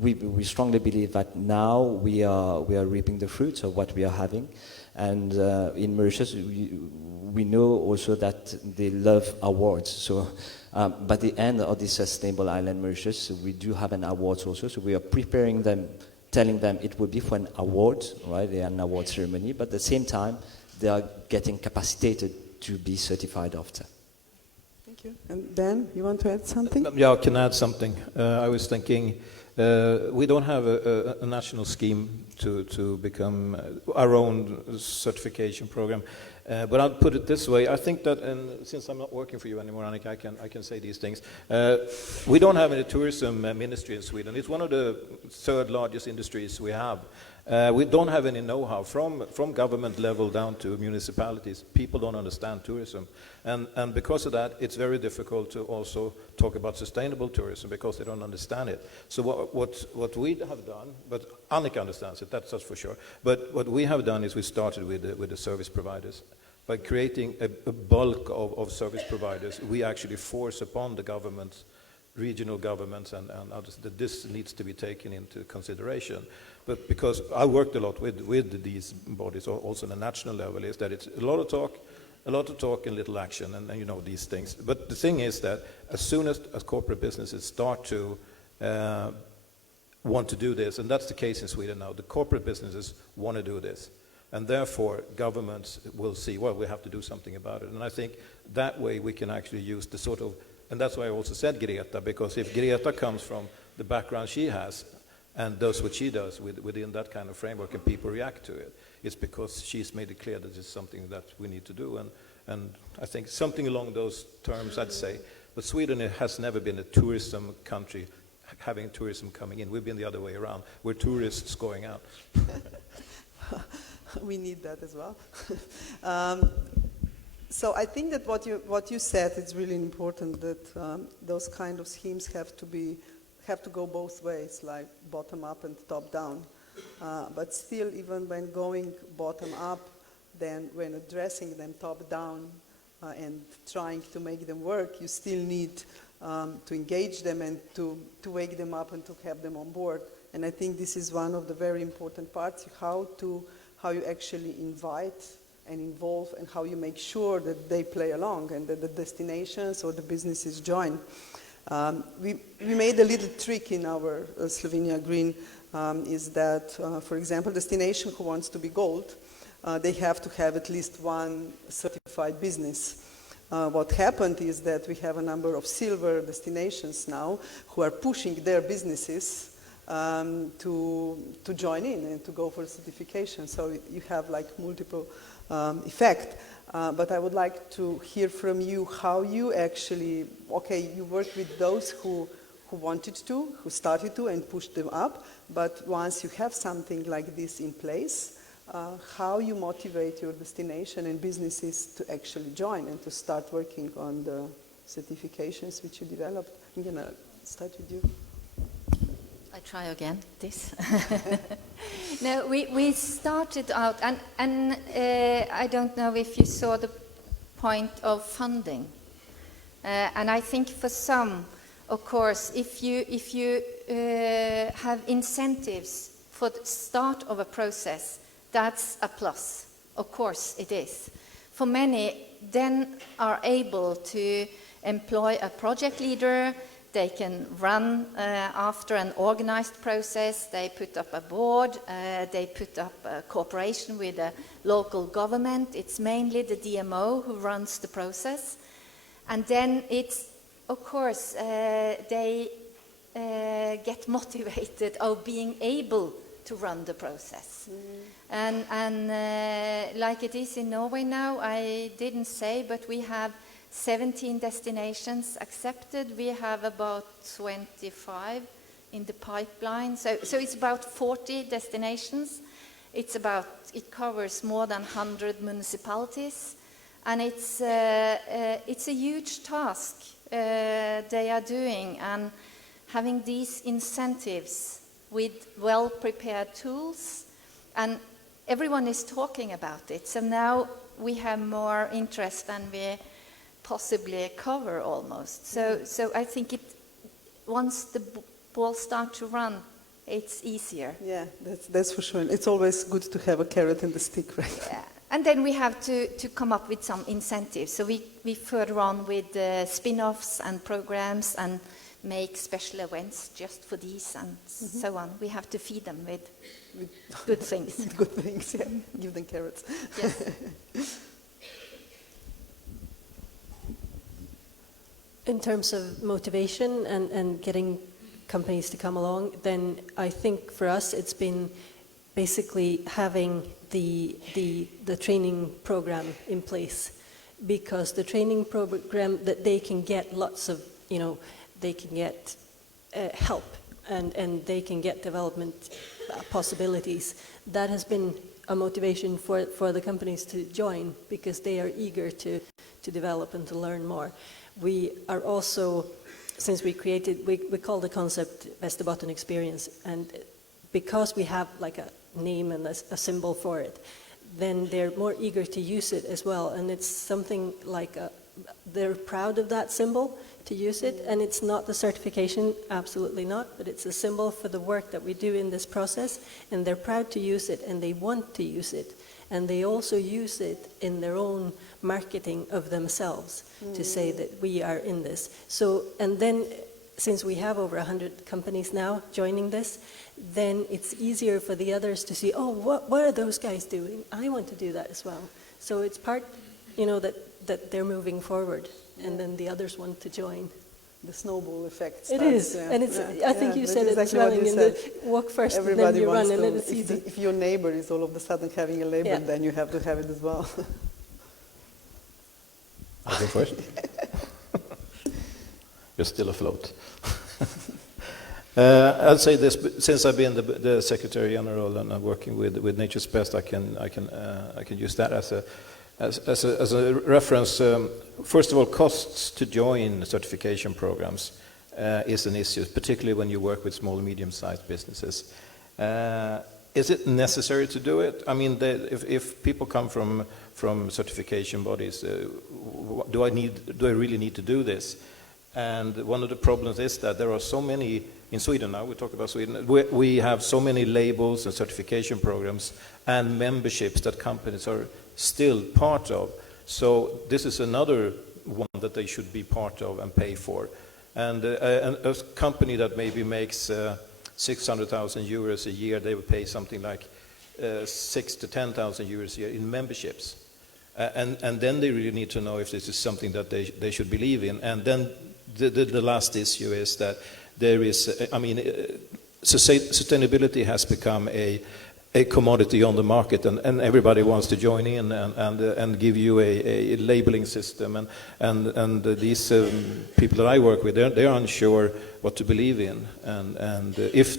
we strongly believe that now we are reaping the fruits of what we are having. And in Mauritius, we know also that they love awards. So by the end of the Sustainable Island Mauritius, we do have an awards also. So we are preparing them, telling them it will be for an award, right? They are an award ceremony, but at the same time, they are getting capacitated to be certified after. Thank you. And Dan, you want to add something? Yeah, I can add something. I was thinking, we don't have a national scheme to become our own certification program. But I'll put it this way. I think that, and since I'm not working for you anymore, Annika, I can say these things. We don't have any tourism ministry in Sweden. It's one of the third largest industries we have. We don't have any know-how from government level down to municipalities. People don't understand tourism. And because of that, it's very difficult to also talk about sustainable tourism because they don't understand it. So what we have done, but Annika understands it, that's for sure. But what we have done is we started with the service providers. By creating a bulk of service providers, we actually force upon the governments, regional governments and others, that this needs to be taken into consideration. But because I worked a lot with these bodies, also on a national level, is that it's a lot of talk and little action, and you know these things. But the thing is that as soon as corporate businesses start to want to do this, and that's the case in Sweden now, the corporate businesses want to do this. And therefore, governments will see, well, we have to do something about it. And I think that way we can actually use the sort of, and that's why I also said Greta, because if Greta comes from the background she has and does what she does within that kind of framework and people react to it, it's because she's made it clear that it's something that we need to do. And I think something along those terms, I'd say. But Sweden has never been a tourism country, having tourism coming in. We've been the other way around. We're tourists going out. We need that as well. So I think that what you said is really important, that those kind of schemes have to go both ways, like bottom up and top down. But still, even when going bottom up, then when addressing them top down and trying to make them work, you still need to engage them and to wake them up and to have them on board. And I think this is one of the very important parts, how you actually invite and involve, and how you make sure that they play along and that the destinations or the businesses join. We made a little trick in our Slovenia Green, is that, for example, destination who wants to be gold, they have to have at least one certified business. What happened is that we have a number of silver destinations now who are pushing their businesses to join in and to go for certification. So you have like multiple effect. But I would like to hear from you how you actually, you work with those who wanted to, who started to and pushed them up. But once you have something like this in place, how you motivate your destination and businesses to actually join and to start working on the certifications which you developed. I'm going to start with you. I try again, this. No, we started out, and I don't know if you saw the point of funding. And I think for some, of course, if you have incentives for the start of a process, that's a plus. Of course it is. For many, then are able to employ a project leader. They can run after an organized process. They put up a board. They put up a cooperation with a local government. It's mainly the DMO who runs the process. And then it's, of course, they get motivated of being able to run the process. And like it is in Norway now, I didn't say, but we have 17 destinations accepted. We have about 25 in the pipeline. So it's about 40 destinations. It covers more than 100 municipalities. And it's a huge task they are doing. And having these incentives with well-prepared tools, and everyone is talking about it. So now we have more interest than we possibly cover almost. So I think once the ball starts to run, it's easier. Yeah, that's for sure. It's always good to have a carrot and a stick, right? Yeah. And then we have to come up with some incentives. So we further on with spin-offs and programs and make special events just for these and so on. We have to feed them with good things. Good things, yeah. Give them carrots. Yes. In terms of motivation and getting companies to come along, then I think for us it's been basically having the training program in place, because the training program that they can get lots of, they can get help and they can get development possibilities. That has been a motivation for the companies to join, because they are eager to develop and to learn more. We are also, since we created, we call the concept Västerbotten Experience, and because we have like a name and a symbol for it, then they're more eager to use it as well. And it's something like they're proud of that symbol to use it, and it's not the certification, absolutely not, but it's a symbol for the work that we do in this process, and they're proud to use it, and they want to use it, and they also use it in their own marketing of themselves to say that we are in this. So, and then since we have over 100 companies now joining this, then it's easier for the others to see, oh, what are those guys doing? I want to do that as well. So it's part, that they're moving forward, and then the others want to join. The snowball effect starts. It is, and it's. I think you said it swelling in the walk first, Everybody and then you run, and then it's if easy. If your neighbor is all of a sudden having a label, then you have to have it as well. I'll go first. You're still afloat. I'll say this: since I've been the Secretary General and I'm working with Nature's Best, I can use that as a reference. First of all, costs to join certification programs is an issue, particularly when you work with small and medium-sized businesses. Is it necessary to do it? I mean, if people come from certification bodies, do I really need to do this? And one of the problems is that there are so many, in Sweden now, we talk about Sweden, we have so many labels and certification programs and memberships that companies are still part of. So this is another one that they should be part of and pay for. And a company that maybe makes 600,000 euros a year, they would pay something like 6,000 to 10,000 euros a year in memberships. And then they really need to know if this is something that they should believe in. And then the last issue is that there is, sustainability has become a commodity on the market, and everybody wants to join in and give you a labeling system. And these people that I work with, they're unsure what to believe in. And if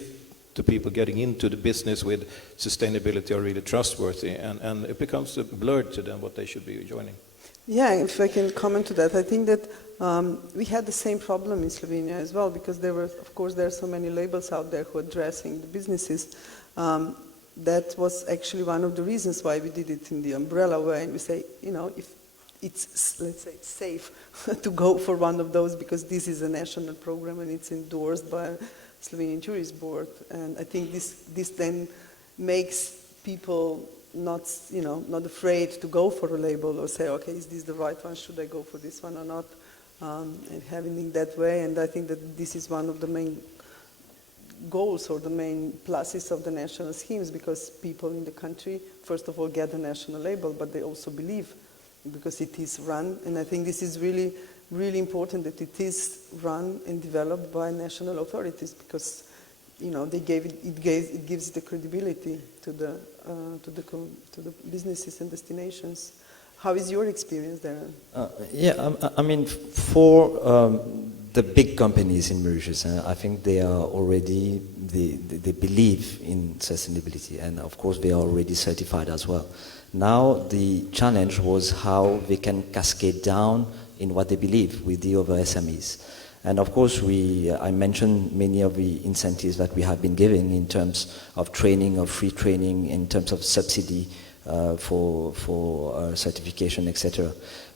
the people getting into the business with sustainability are really trustworthy, and it becomes blurred to them what they should be joining. Yeah, if I can comment to that, I think that we had the same problem in Slovenia as well, because there are so many labels out there who are addressing the businesses. That was actually one of the reasons why we did it in the umbrella way, and we say, if it's, let's say, it's safe to go for one of those, because this is a national program and it's endorsed by Slovenian Tourist Board, and I think this then makes people not afraid to go for a label or say, okay, is this the right one? Should I go for this one or not? And having it that way, and I think that this is one of the main goals or the main pluses of the national schemes, because people in the country, first of all, get a national label, but they also believe, because it is run, and I think this is really, really important that it is run and developed by national authorities, because it gives the credibility to the businesses and destinations. How is your experience there? For the big companies in Mauritius, I think they are already, they believe in sustainability, and of course they are already certified as well. Now the challenge was how they can cascade down in what they believe with the other SMEs. And of course I mentioned many of the incentives that we have been giving in terms of training, of free training, in terms of subsidy for certification, etc.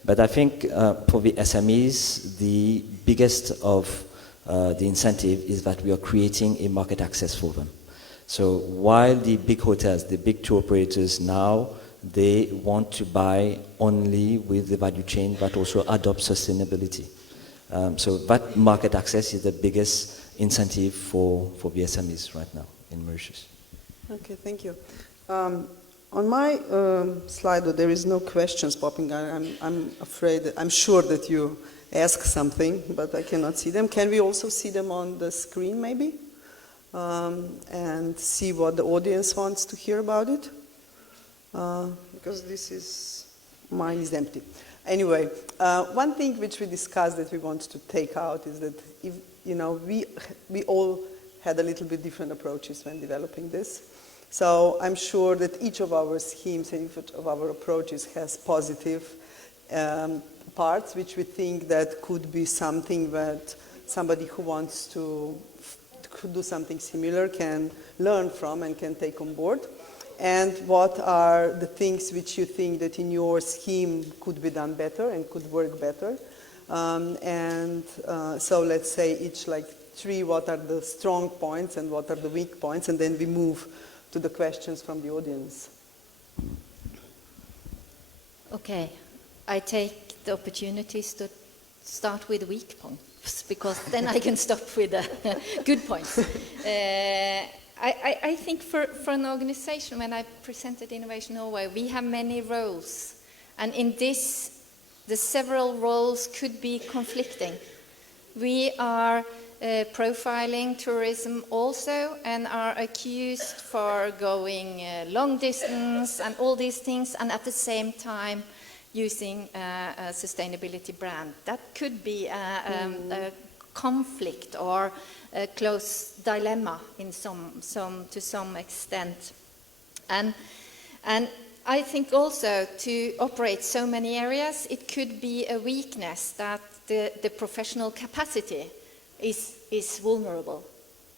But I think for the SMEs, the biggest of the incentive is that we are creating a market access for them. So while the big hotels, the big tour operators now, they want to buy only with the value chain, but also adopt sustainability. So that market access is the biggest incentive for the SMEs right now in Mauritius. Okay, thank you. On my slide, there is no questions popping out. I'm sure that you ask something, but I cannot see them. Can we also see them on the screen, maybe? and see what the audience wants to hear about it. Because mine is empty. Anyway, one thing which we discussed that we want to take out is that if, we all had a little bit different approaches when developing this. So I'm sure that each of our schemes and each of our approaches has positive parts which we think that could be something that somebody who wants to do something similar can learn from and can take on board. And what are the things which you think that in your scheme could be done better and could work better? So let's say each like 3, what are the strong points and what are the weak points, and then we move to the questions from the audience. Okay, I take the opportunities to start with weak points, because then I can stop with the good points. I think for an organization, when I presented Innovation Norway, we have many roles. And in this, the several roles could be conflicting. We are profiling tourism also, and are accused for going long distance and all these things, and at the same time using a sustainability brand. That could be a conflict or a close dilemma in to some extent. And I think also to operate so many areas, it could be a weakness that the professional capacity is vulnerable,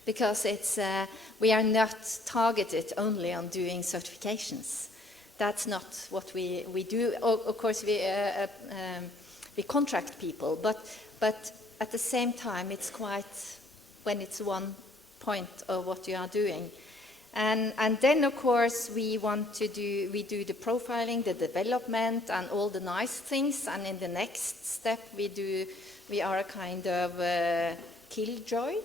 because we are not targeted only on doing certifications. That's not what we do. Of course, we contract people, but at the same time, it's quite when it's one point of what you are doing. And then, of course, we do the profiling, the development, and all the nice things. And in the next step, we are a kind of killjoy,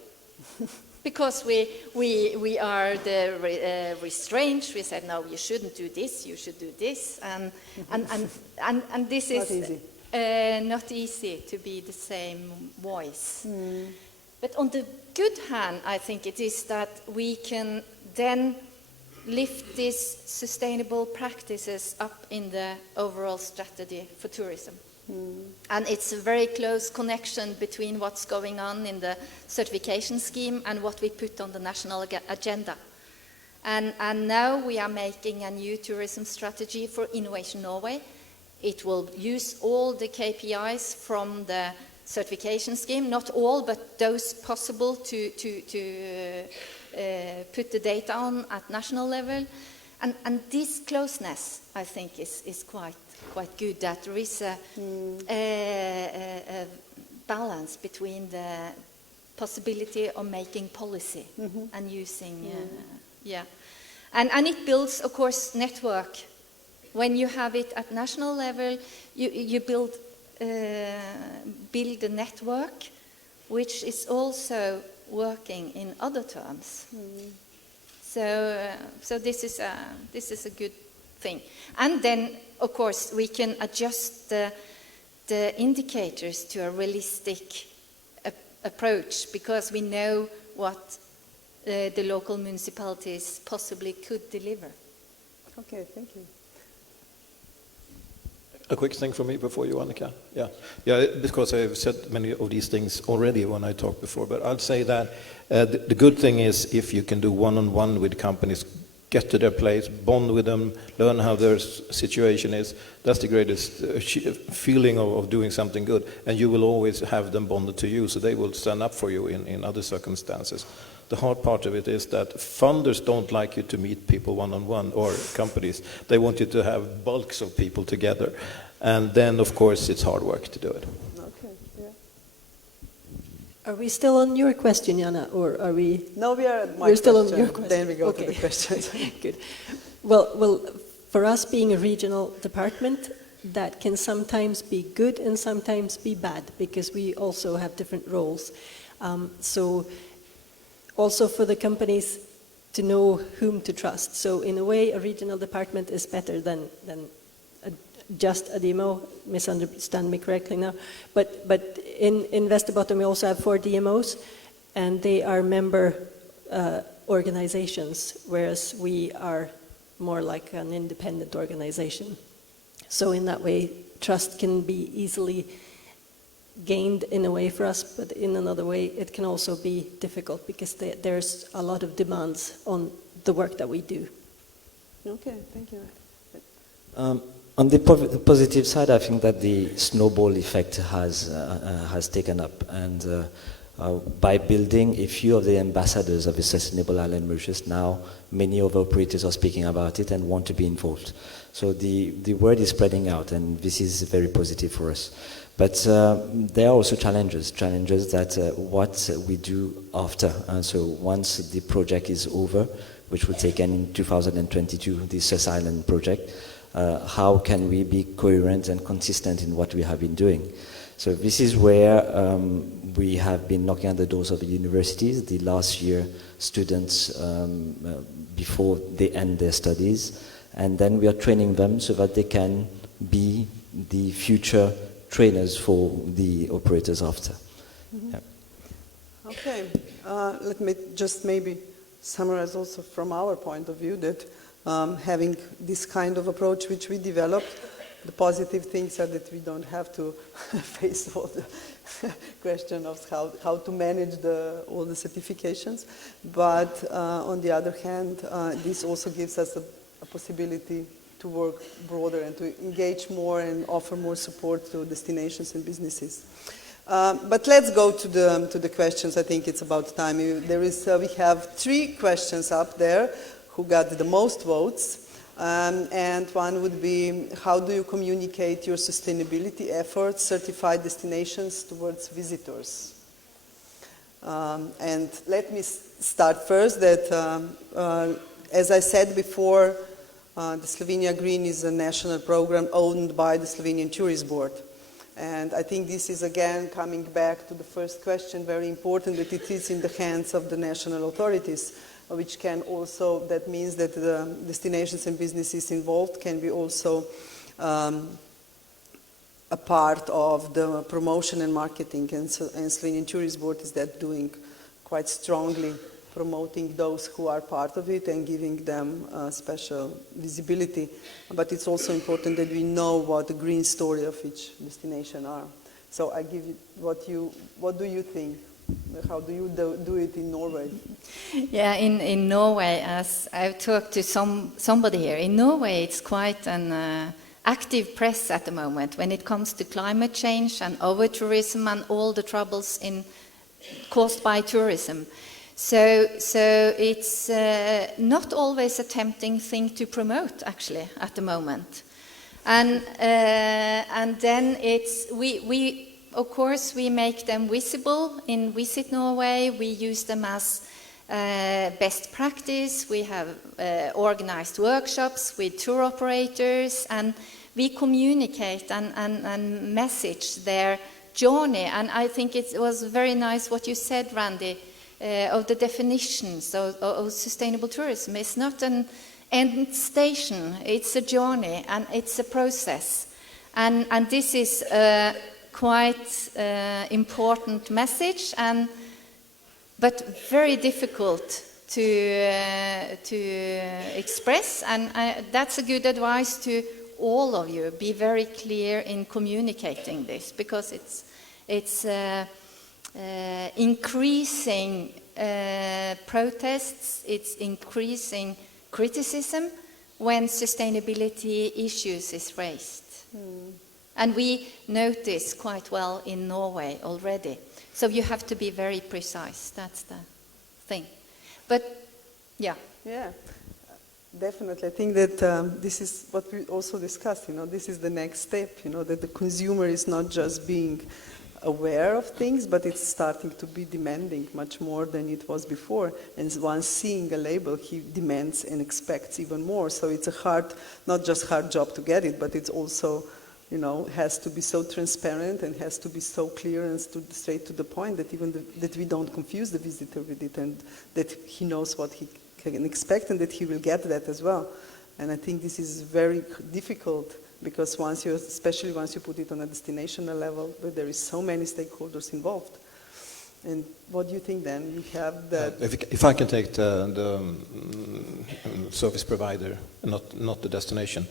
because we are the restrained. We said, no, you shouldn't do this. You should do this, and this is not easy to be the same voice. But on the good hand, I think it is that we can then lift these sustainable practices up in the overall strategy for tourism. And it's a very close connection between what's going on in the certification scheme and what we put on the national agenda. And now we are making a new tourism strategy for Innovation Norway. It will use all the KPIs from the certification scheme, not all, but those possible to put the data on at national level. And this closeness, I think, is quite good, that there is a balance between the possibility of making policy and using, And it builds, of course, network. When you have it at national level, you build a network which is also working in other terms. So this is a good thing. And then, of course, we can adjust the indicators to a realistic approach, because we know what the local municipalities possibly could deliver. Okay, thank you. A quick thing from me before you, Annika. Yeah, because I've said many of these things already when I talked before, but I'll say that the good thing is if you can do one-on-one with companies, get to their place, bond with them, learn how their situation is. That's the greatest feeling of doing something good, and you will always have them bonded to you, so they will stand up for you in other circumstances. The hard part of it is that funders don't like you to meet people one-on-one, or companies. They want you to have bulks of people together. And then, of course, it's hard work to do it. Okay, yeah. Are we still on your question, Jana, or are we... No, we are at my We're still question. on your question. Then we go to the questions. Good. Well, for us being a regional department, that can sometimes be good and sometimes be bad, because we also have different roles. So also for the companies to know whom to trust. So in a way, a regional department is better than just a DMO. Misunderstand me correctly now. But in Västerbotten we also have 4 DMOs, and they are member organizations, whereas we are more like an independent organization. So in that way, trust can be easily gained in a way for us, but in another way it can also be difficult because there's a lot of demands on the work that we do. Okay, thank you. On the positive side, I think that the snowball effect has taken up, and by building a few of the ambassadors of the Sustainable Island Mauritius, now many other operators are speaking about it and want to be involved. So the word is spreading out, and this is very positive for us. But there are also challenges that what we do after. So once the project is over, which will take end in 2022, the Sus Island project, how can we be coherent and consistent in what we have been doing? So this is where we have been knocking on the doors of the universities, the last year students before they end their studies, and then we are training them so that they can be the future trainers for the operators after. Mm-hmm. Yeah. Okay, let me just maybe summarize also from our point of view that having this kind of approach which we developed, the positive things are that we don't have to face all the question of how to manage all the certifications, but on the other hand, this also gives us a possibility to work broader and to engage more and offer more support to destinations and businesses. But let's go to the questions. I think it's about time. We have 3 questions up there who got the most votes. And one would be, how do you communicate your sustainability efforts, certified destinations towards visitors? And let me start first that, as I said before, the Slovenia Green is a national program owned by the Slovenian Tourist Board. And I think this is again coming back to the first question, very important that it is in the hands of the national authorities, which can also, that means that the destinations and businesses involved can be also a part of the promotion and marketing, and Slovenian Tourist Board is that doing quite strongly, promoting those who are part of it and giving them special visibility. But it's also important that we know what the green story of each destination are. So I give you what do you think? How do you do it in Norway? Yeah, in Norway, as I've talked to somebody here, in Norway it's quite an active press at the moment when it comes to climate change and over-tourism and all the troubles caused by tourism. So it's not always a tempting thing to promote, actually, at the moment. And then we of course, we make them visible in Visit Norway. We use them as best practice. We have organized workshops with tour operators, and we communicate and message their journey. And I think it was very nice what you said, Randy, of the definitions of sustainable tourism. It's not an end station. It's a journey, and it's a process. And this is quite important message, but very difficult to express, and that's a good advice to all of you. Be very clear in communicating this, because it's increasing protests, it's increasing criticism when sustainability issues is raised. And we notice quite well in Norway already. So you have to be very precise. That's the thing. But, yeah. Yeah, definitely. I think that this is what we also discussed, this is the next step, that the consumer is not just being aware of things, but it's starting to be demanding much more than it was before. And once seeing a label, he demands and expects even more. So it's not just hard job to get it, but it's also has to be so transparent and has to be so clear and straight to the point that that we don't confuse the visitor with it, and that he knows what he can expect and that he will get that as well. And I think this is very difficult, because especially once you put it on a destinational level, where there is so many stakeholders involved. And what do you think then? We have that. If I can take the service provider, not the destination,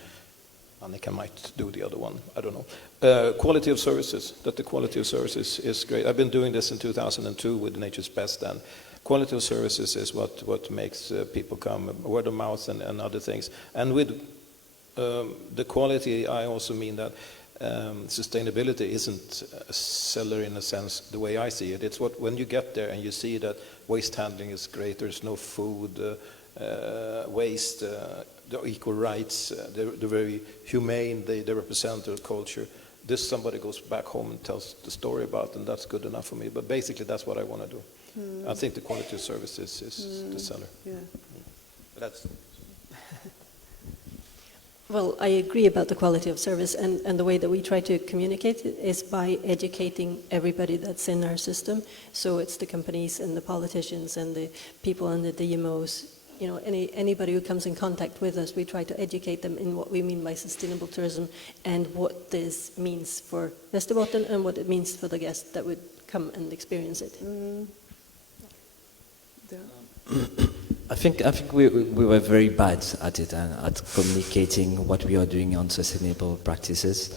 Annika might do the other one, I don't know. Quality of services, that the quality of services is great. I've been doing this in 2002 with Nature's Best, and quality of services is what makes people come, word of mouth and other things. And with the quality, I also mean that sustainability isn't a seller in a sense, the way I see it. It's when you get there and you see that waste handling is great, there's no food waste, the equal rights, they're very humane, they represent their culture. This somebody goes back home and tells the story about, and that's good enough for me. But basically, that's what I want to do. I think the quality of services is the seller. Yeah. But that's. Well, I agree about the quality of service, and the way that we try to communicate it is by educating everybody that's in our system. So it's the companies and the politicians and the people and the DMOs, you know, anybody who comes in contact with us, we try to educate them in what we mean by sustainable tourism and what this means for Västerbotten and what it means for the guests that would come and experience it. I think we were very bad at it and at communicating what we are doing on sustainable practices.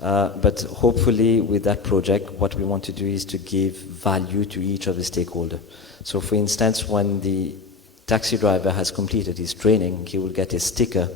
But hopefully with that project, what we want to do is to give value to each of the stakeholders. So for instance, when the taxi driver has completed his training, he will get a sticker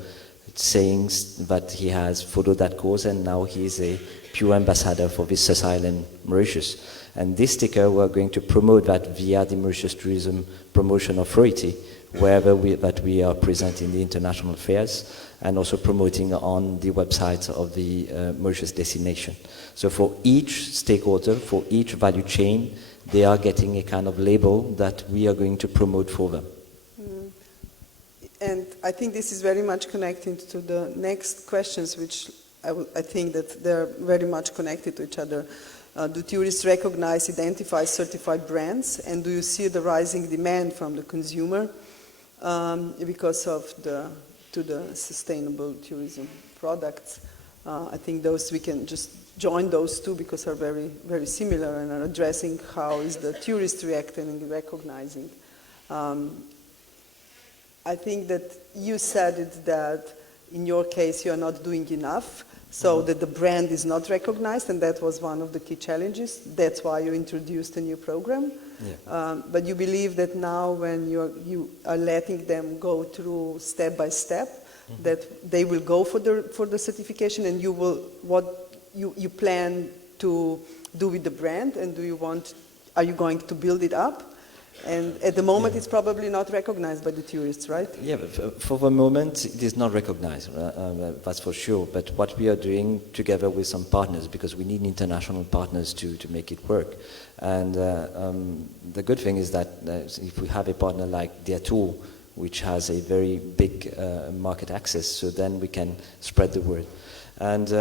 saying that he has followed that course and now he is a pure ambassador for this island, Mauritius. And this sticker, we're going to promote that via the Mauritius Tourism Promotion Authority, wherever we are present in the international fairs, and also promoting on the website of the Mauritius destination. So for each stakeholder, for each value chain, they are getting a kind of label that we are going to promote for them. And I think this is very much connected to the next questions, which I think that they're very much connected to each other. Do tourists recognize, identify certified brands, and do you see the rising demand from the consumer because of the sustainable tourism products? I think those we can just join those two because are very, very similar and are addressing how is the tourist reacting and recognizing. I think that you said it that in your case you are not doing enough, so that the brand is not recognized, and that was one of the key challenges. That's why you introduced a new program. Yeah. But you believe that now when you are letting them go through step by step, that they will go for the certification, and you plan to do with the brand, and are you going to build it up? And at the moment, it's probably not recognized by the tourists, right? Yeah, but for the moment, it is not recognized, that's for sure. But what we are doing together with some partners, because we need international partners to make it work. And the good thing is that if we have a partner like Daren, which has a very big market access, so then we can spread the word. And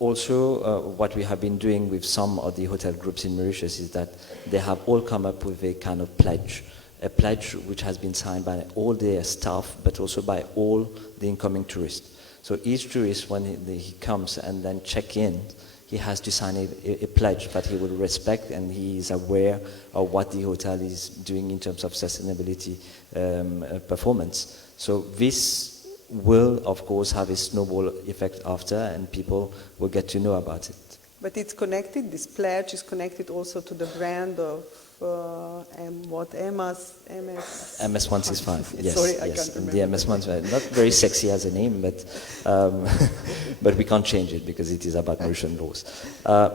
also, what we have been doing with some of the hotel groups in Mauritius is that they have all come up with a kind of pledge, a pledge which has been signed by all their staff, but also by all the incoming tourists. So each tourist, when he comes and then check in, he has to sign a pledge that he will respect, and he is aware of what the hotel is doing in terms of sustainability performance. So this will, of course, have a snowball effect after, and people will get to know about it. But it's connected, this pledge is connected also to the brand of MS165, yes. Sorry, I yes. can't remember. The MS165, not very sexy as a name, but but we can't change it because it is about Mauritian laws.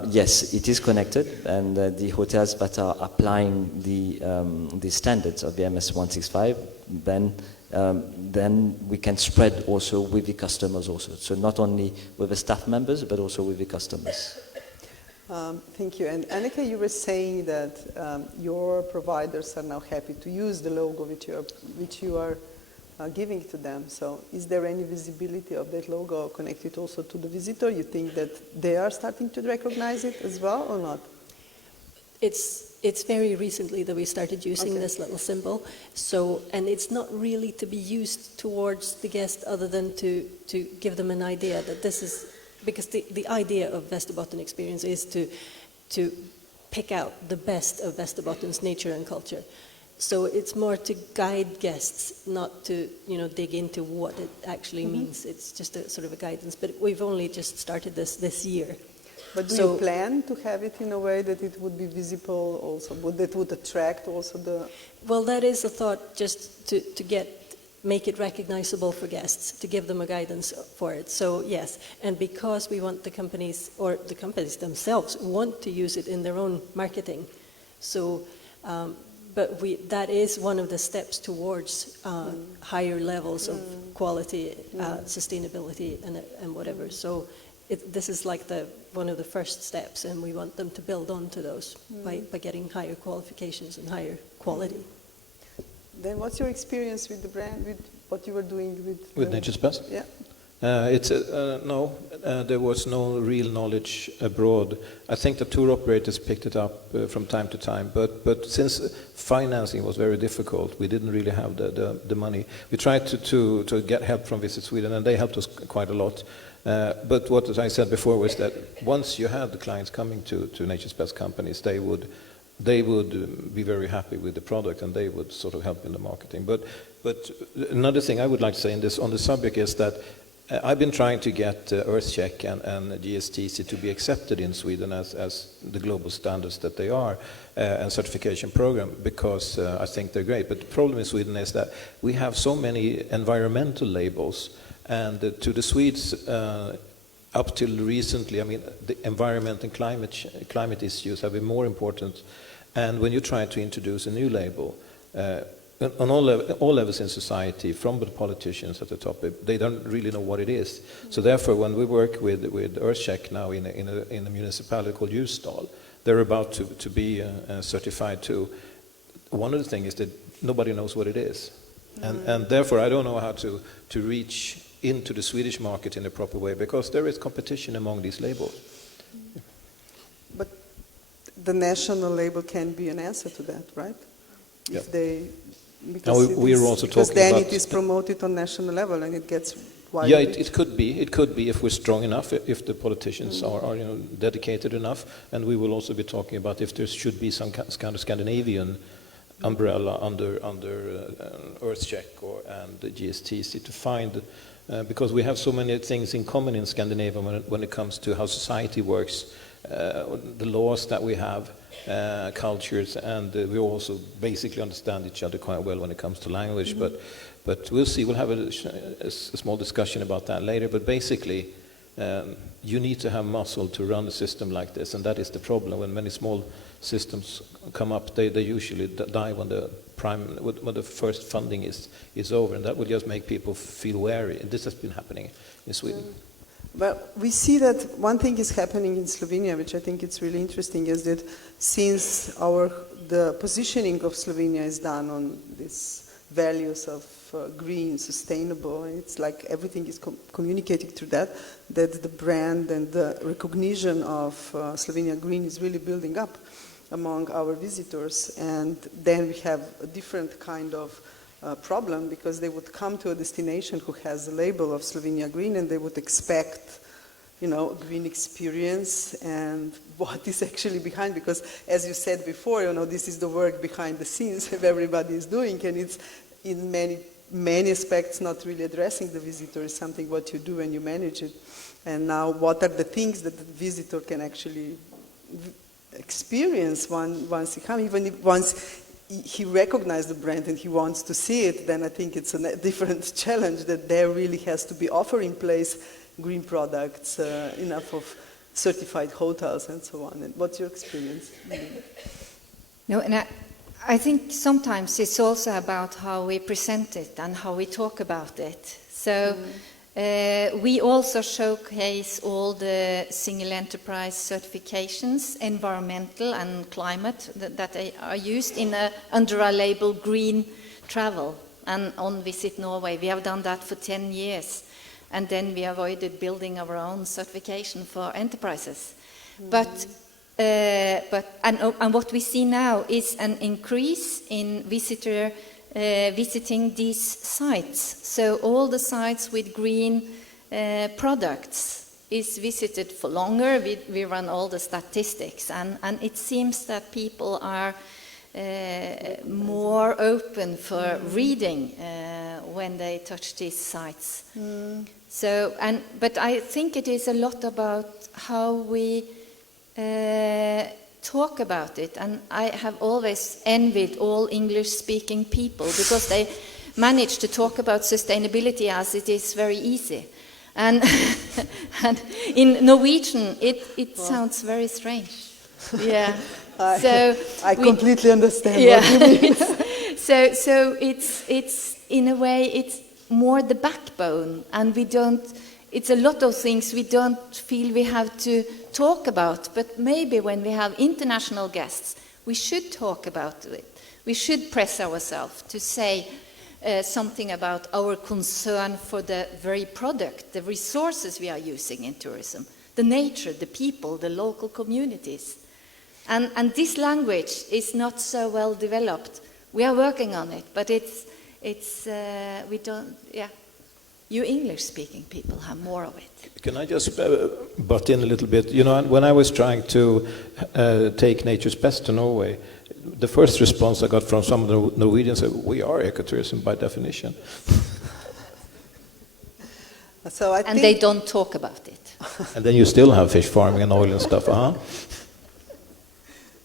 Yes, it is connected, and the hotels that are applying the standards of the MS165, then we can spread also with the customers also. So not only with the staff members, but also with the customers. Thank you. And Annika, you were saying that your providers are now happy to use the logo which you are giving to them. So is there any visibility of that logo connected also to the visitor? You think that they are starting to recognize it as well or not? It's very recently that we started using this little symbol. So, and it's not really to be used towards the guest other than to give them an idea that this is, because the idea of Västerbotten experience is to pick out the best of Västerbotten's nature and culture. So it's more to guide guests, not to dig into what it actually means. It's just a sort of a guidance. But we've only just started this year. But do you plan to have it in a way that it would be visible also? That would attract also the... Well, that is a thought, just to make it recognizable for guests, to give them a guidance for it. So yes, and because we want the companies, or the companies themselves, want to use it in their own marketing. So, but that is one of the steps towards higher levels of quality, sustainability, and whatever. So this is like one of the first steps, and we want them to build on to those by getting higher qualifications and higher quality. Then what's your experience with the brand, with what you were doing with... With Nature's Best? Yeah. There was no real knowledge abroad. I think the tour operators picked it up from time to time, but since financing was very difficult, we didn't really have the money. We tried to get help from Visit Sweden, and they helped us quite a lot. But what I said before was that once you had the clients coming to Nature's Best companies, they would be very happy with the product, and they would sort of help in the marketing. But another thing I would like to say on the subject is that I've been trying to get EarthCheck and GSTC to be accepted in Sweden as the global standards that they are, and certification program, because I think they're great. But the problem in Sweden is that we have so many environmental labels, and to the Swedes, up till recently, I mean, the environment and climate issues have been more important. And when you try to introduce a new label, on all levels in society, from the politicians at the top, they don't really know what it is. So therefore, when we work with EarthCheck now in a municipality called Ljusdal, they're about to be certified too. One of the things is that nobody knows what it is. And therefore, I don't know how to reach into the Swedish market in a proper way, because there is competition among these labels. But the national label can be an answer to that, right? Yeah. Because then it is promoted on national level and it gets wider. Yeah, it could be. It could be if we're strong enough, if the politicians are dedicated enough, and we will also be talking about if there should be some kind of Scandinavian umbrella under EarthCheck and the GSTC to find. Because we have so many things in common in Scandinavia when it comes to how society works, the laws that we have, cultures, and we also basically understand each other quite well when it comes to language. But we'll see. We'll have a small discussion about that later. But basically, you need to have muscle to run a system like this, and that is the problem. When many small systems come up, they usually die when the first funding is over, and that will just make people feel wary. And this has been happening in Sweden. Well, we see that one thing is happening in Slovenia, which I think it's really interesting, is that since the positioning of Slovenia is done on these values of green, sustainable, and it's like everything is communicating through that the brand and the recognition of Slovenia Green is really building up among our visitors. And then we have a different kind of problem, because they would come to a destination who has a label of Slovenia Green, and they would expect, a green experience and what is actually behind. Because as you said before, this is the work behind the scenes that everybody is doing, and it's in many aspects not really addressing the visitor. Is something what you do and you manage it. And now, what are the things that the visitor can actually experience once he comes, even if once he recognizes the brand and he wants to see it, then I think it's a different challenge, that there really has to be offer in place, green products, enough of certified hotels and so on. And what's your experience? No, and I think sometimes it's also about how we present it and how we talk about it. So we also showcase all the single enterprise certifications, environmental and climate, that are used under our label Green Travel and on Visit Norway. We have done that for 10 years, and then we avoided building our own certification for enterprises. But what we see now is an increase in visitor visiting these sites. So all the sites with green products is visited for longer, we run all the statistics, and it seems that people are more open for reading when they touch these sites. So, but I think it is a lot about how we talk about it, and I have always envied all English-speaking people because they manage to talk about sustainability as it is very easy. And, and in Norwegian, it sounds very strange. Yeah. I completely understand yeah, what you mean. so it's in a way it's more the backbone, and we don't. It's a lot of things we don't feel we have to talk about. But maybe when we have international guests, we should talk about it. We should press ourselves to say something about our concern for the very product, the resources we are using in tourism, the nature, the people, the local communities. And this language is not so well developed. We are working on it, but we don't, yeah. You English-speaking people have more of it. Can I just butt in a little bit? You know, when I was trying to take Nature's Best to Norway, the first response I got from some of the Norwegians said, "We are ecotourism by definition." So I think they don't talk about it. And then you still have fish farming and oil and stuff,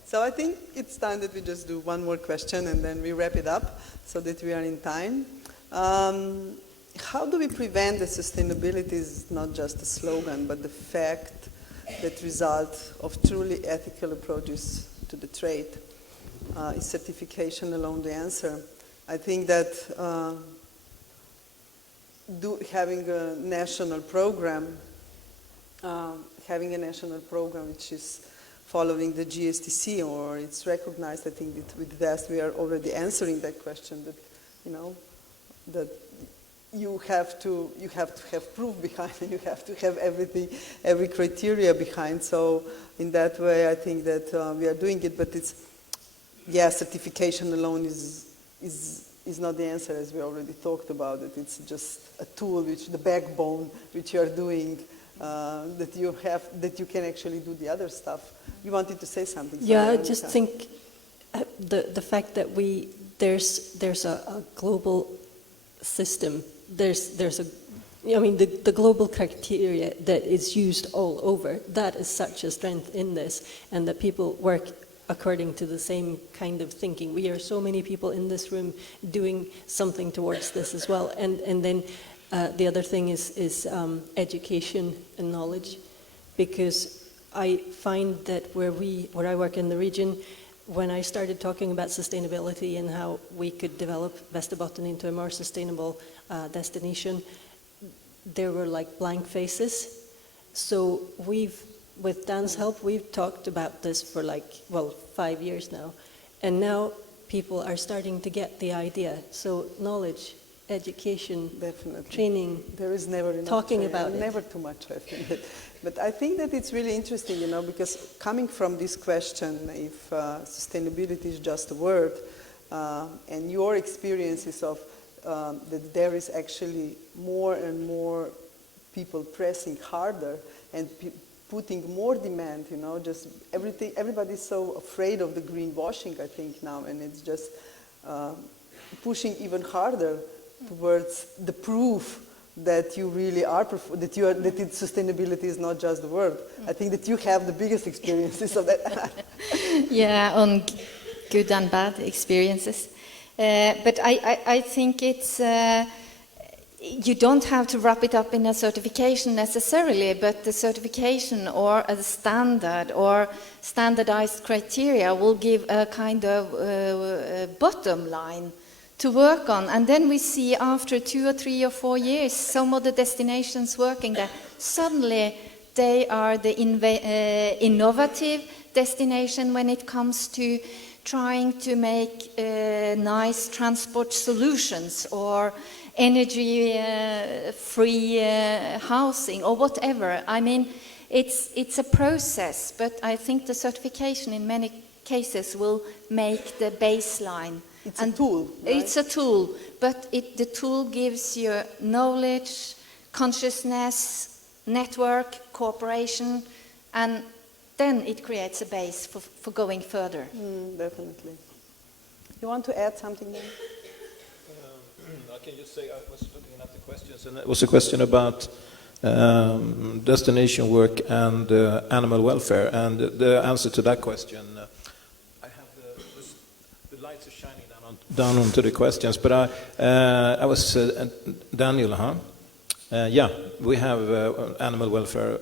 So I think it's time that we just do one more question and then we wrap it up so that we are in time. How do we prevent that sustainability is not just a slogan, but the fact that result of truly ethical approaches to the trade? Is certification alone the answer? I think that having a national program which is following the GSTC, or it's recognized, I think that with that we are already answering that question, that, you know, that you have to have proof behind, and you have to have every criteria behind. So in that way, I think that we are doing it, but it's, yeah, certification alone is not the answer, as we already talked about it. It's just a tool, the backbone, which you are doing, that you can actually do the other stuff. You wanted to say something? Yeah, sorry, I just Annika. think the fact that there's a global system. There's the global criteria that is used all over. That is such a strength in this, and that people work according to the same kind of thinking. We are so many people in this room doing something towards this as well. And then the other thing is education and knowledge, because I find that where I work in the region, when I started talking about sustainability and how we could develop Västerbotten into a more sustainable destination, there were like blank faces. So with Dan's help, we've talked about this for 5 years now. And now people are starting to get the idea. So knowledge, education, definitely, training, there is never enough talking training, about it. Never too much, I think. But I think that it's really interesting, you know, because coming from this question, if sustainability is just a word, and your experiences of that there is actually more and more people pressing harder and putting more demand, you know, just everything. Everybody's so afraid of the greenwashing, I think, now, and it's just pushing even harder towards the proof that you really are, that sustainability is not just the word. I think that you have the biggest experiences of that. Yeah, on good and bad experiences. But I think it's, you don't have to wrap it up in a certification necessarily, but the certification or a standard or standardized criteria will give a kind of bottom line to work on. And then we see after 2 or 3 or 4 years, some of the destinations working there, suddenly they are the innovative destination when it comes to trying to make nice transport solutions or energy-free housing or whatever. I mean, it's a process, but I think the certification in many cases will make the baseline. It's a tool, right? It's a tool, but the tool gives you knowledge, consciousness, network, cooperation, and then it creates a base for going further. Definitely. You want to add something there? I can just say I was looking at the questions, and it was a question about destination work and animal welfare. And the answer to that question, I have the lights are shining down onto the questions. But I was Daniel, huh? Yeah, we have animal welfare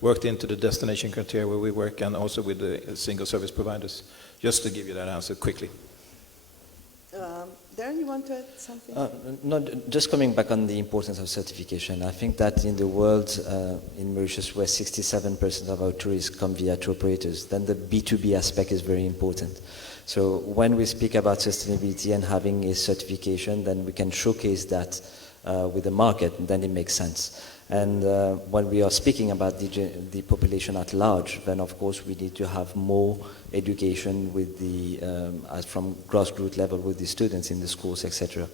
worked into the destination criteria where we work, and also with the single service providers. Just to give you that answer quickly. Darren, you want to add something? No, just coming back on the importance of certification. I think that in the world, in Mauritius, where 67% of our tourists come via tour operators, then the B2B aspect is very important. So when we speak about sustainability and having a certification, then we can showcase that with the market, and then it makes sense. And when we are speaking about the population at large, then of course we need to have more education with the from grassroots level with the students in the schools, etc.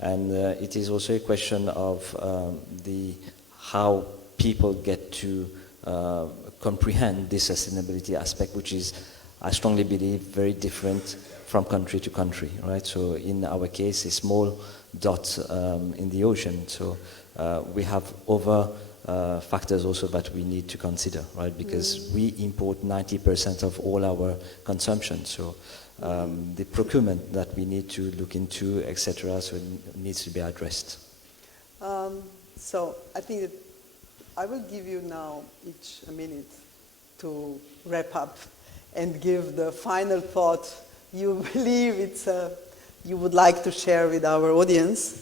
And it is also a question of how people get to comprehend this sustainability aspect, which is, I strongly believe, very different from country to country, right? So in our case, a small dot in the ocean. So we have other factors also that we need to consider, right? Because we import 90% of all our consumption. So the procurement that we need to look into, etc. So it needs to be addressed. So I think that I will give you now each a minute to wrap up and give the final thought you believe you would like to share with our audience.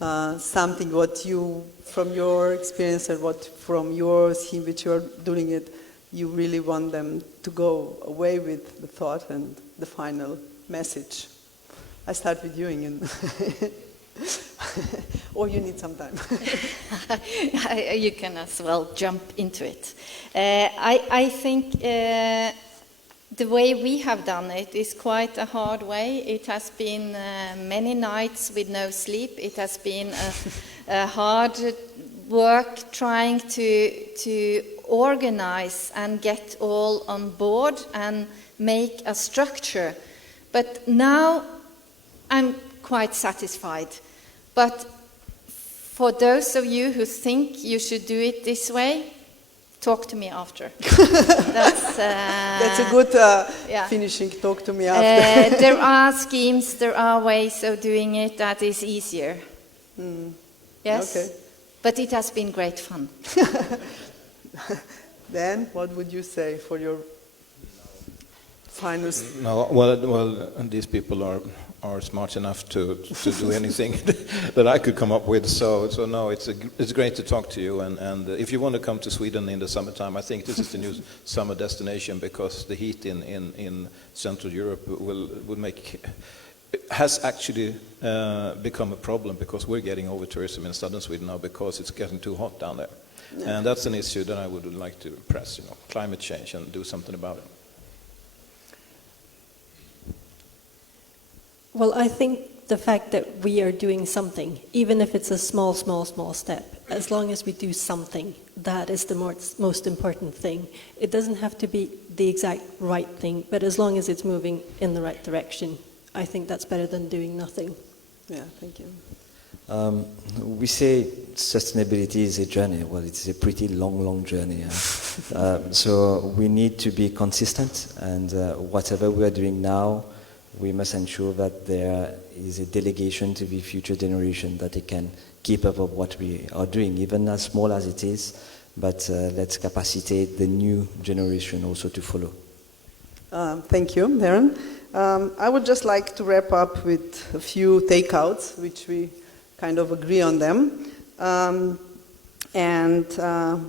Something what you, from your experience and what from yours in which you are doing it, you really want them to go away with the thought and the final message. I start with you, Ingunn. Or you need some time. You can as well jump into it. I think the way we have done it is quite a hard way. It has been many nights with no sleep. It has been a hard work trying to organize and get all on board and make a structure. But now I'm quite satisfied. But for those of you who think you should do it this way, talk to me after. That's a good finishing. Talk to me after. There are schemes, there are ways of doing it that is easier. Yes? Okay. But it has been great fun. Dan, what would you say for your final... No, well, these people are smart enough to do anything that I could come up with. So no, it's great to talk to you. And if you want to come to Sweden in the summertime, I think this is the new summer destination, because the heat in Central Europe has actually become a problem, because we're getting over tourism in southern Sweden now because it's getting too hot down there. Yeah. And that's an issue that I would like to press, climate change, and do something about it. Well, I think the fact that we are doing something, even if it's a small step, as long as we do something, that is the most important thing. It doesn't have to be the exact right thing, but as long as it's moving in the right direction, I think that's better than doing nothing. Yeah, thank you. We say sustainability is a journey. Well, it's a pretty long journey. So we need to be consistent, and whatever we are doing now, we must ensure that there is a delegation to the future generation, that they can keep up with what we are doing, even as small as it is, but let's capacitate the new generation also to follow. Thank you, Daren. I would just like to wrap up with a few takeouts, which we kind of agree on them.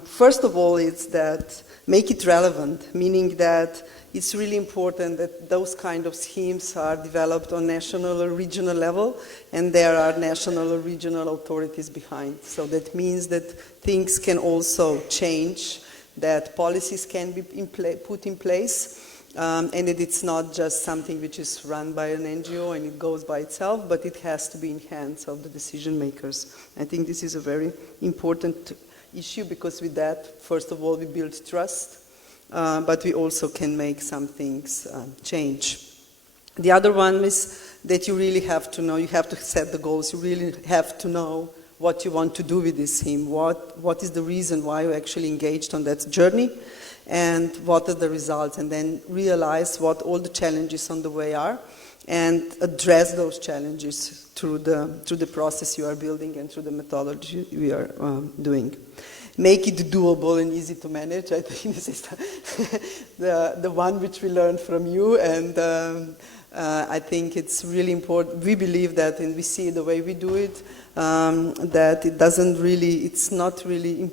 First of all, it's that make it relevant, meaning that it's really important that those kind of schemes are developed on national or regional level, and there are national or regional authorities behind. So that means that things can also change, that policies can be put in place, and that it's not just something which is run by an NGO and it goes by itself, but it has to be in hands of the decision makers. I think this is a very important issue, because with that, first of all, we build trust, but we also can make some things change. The other one is that you really have to know, you have to set the goals, you really have to know what you want to do with this theme, what is the reason why you actually engaged on that journey, and what are the results, and then realize what all the challenges on the way are, and address those challenges through the process you are building and through the methodology we are doing. Make it doable and easy to manage. I think this is the one which we learned from you, and I think it's really important. We believe that, and we see the way we do it, that it's not really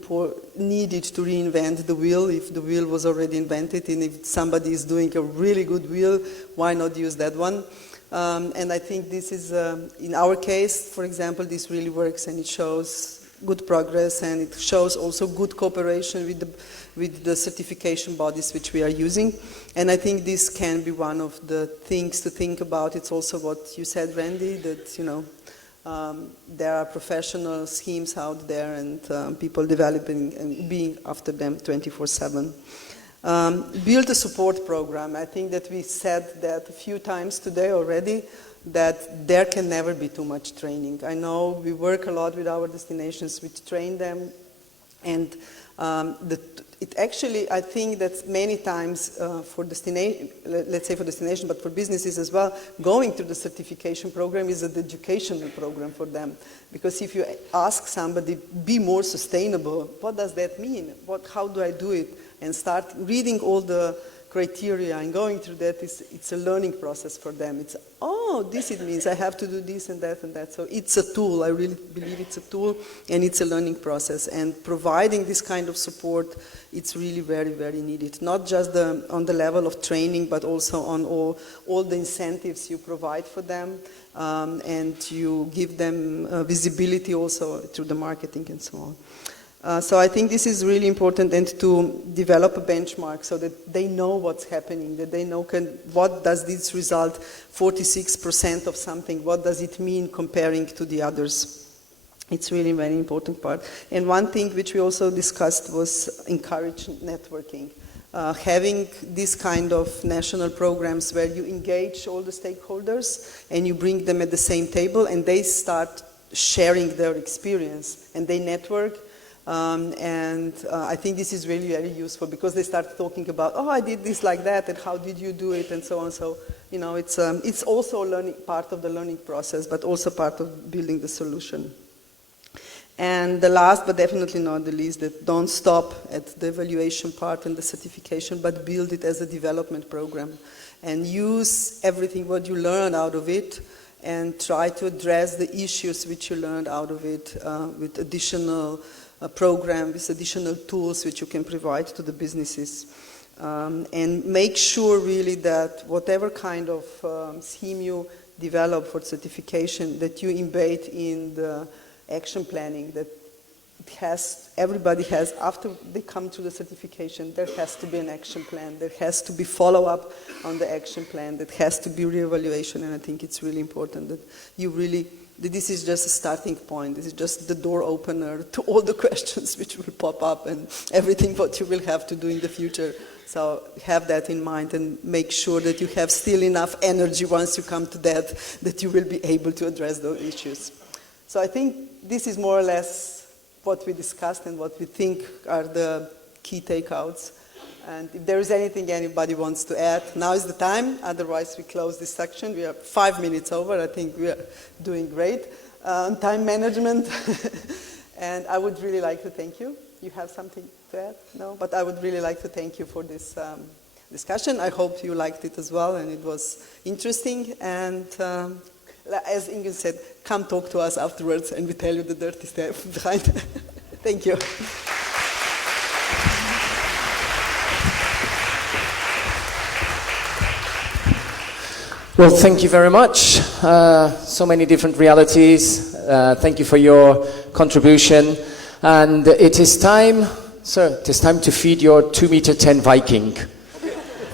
needed to reinvent the wheel if the wheel was already invented, and if somebody is doing a really good wheel, why not use that one? And I think this is, in our case, for example, this really works, and it shows good progress, and it shows also good cooperation with the certification bodies which we are using. And I think this can be one of the things to think about. It's also what you said, Randy, that there are professional schemes out there, and people developing and being after them 24/7. Build a support program. I think that we said that a few times today already, that there can never be too much training. I know we work a lot with our destinations, we train them, and it actually, I think that many times for destination, let's say for destination, but for businesses as well, going through the certification program is an educational program for them. Because if you ask somebody, be more sustainable, what does that mean? How do I do it? And start reading all the criteria and going through that, it's a learning process for them. It's, this it means I have to do this and that and that. So it's a tool. I really believe it's a tool, and it's a learning process. And providing this kind of support, it's really very, very needed. Not just on the level of training, but also on all the incentives you provide for them, and you give them visibility also through the marketing and so on. So I think this is really important, and to develop a benchmark so that they know what's happening, that they know what does this result, 46% of something, what does it mean comparing to the others. It's really a very important part. And one thing which we also discussed was encourage networking. Having this kind of national programs where you engage all the stakeholders and you bring them at the same table and they start sharing their experience and they network. I think this is really very useful because they start talking about, I did this like that, and how did you do it, and so on. So, it's also part of the learning process, but also part of building the solution. And the last, but definitely not the least, that don't stop at the evaluation part and the certification, but build it as a development program, and use everything what you learn out of it, and try to address the issues which you learned out of it with additional program, with additional tools which you can provide to the businesses. And make sure really that whatever kind of scheme you develop for certification, that you embed in the action planning, that everybody has, after they come to the certification, there has to be an action plan, there has to be follow-up on the action plan, there has to be re-evaluation, and I think it's really important that this is just a starting point. This is just the door opener to all the questions which will pop up and everything what you will have to do in the future. So have that in mind and make sure that you have still enough energy once you come to that you will be able to address those issues. So I think this is more or less what we discussed and what we think are the key takeouts. And if there is anything anybody wants to add, now is the time. Otherwise, we close this section. We are 5 minutes over. I think we are doing great on time management. And I would really like to thank you. You have something to add? No? But I would really like to thank you for this discussion. I hope you liked it as well, and it was interesting. And as Ingunn said, come talk to us afterwards, and we tell you the dirty stuff behind. Thank you. Well, thank you very much. So many different realities. Thank you for your contribution. And it is time, sir, it is time to feed your 2-meter-10 Viking.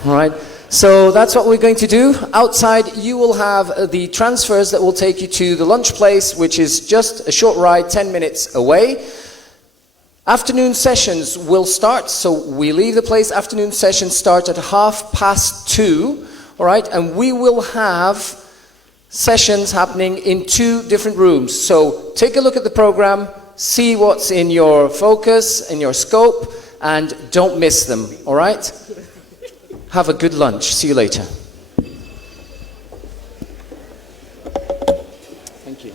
All right. So that's what we're going to do. Outside, you will have the transfers that will take you to the lunch place, which is just a short ride, 10 minutes away. Afternoon sessions will start, so we leave the place. Afternoon sessions start at 2:30, all right? And we will have sessions happening in 2 different rooms. So take a look at the program, see what's in your focus, in your scope, and don't miss them, all right? Have a good lunch. See you later. Thank you.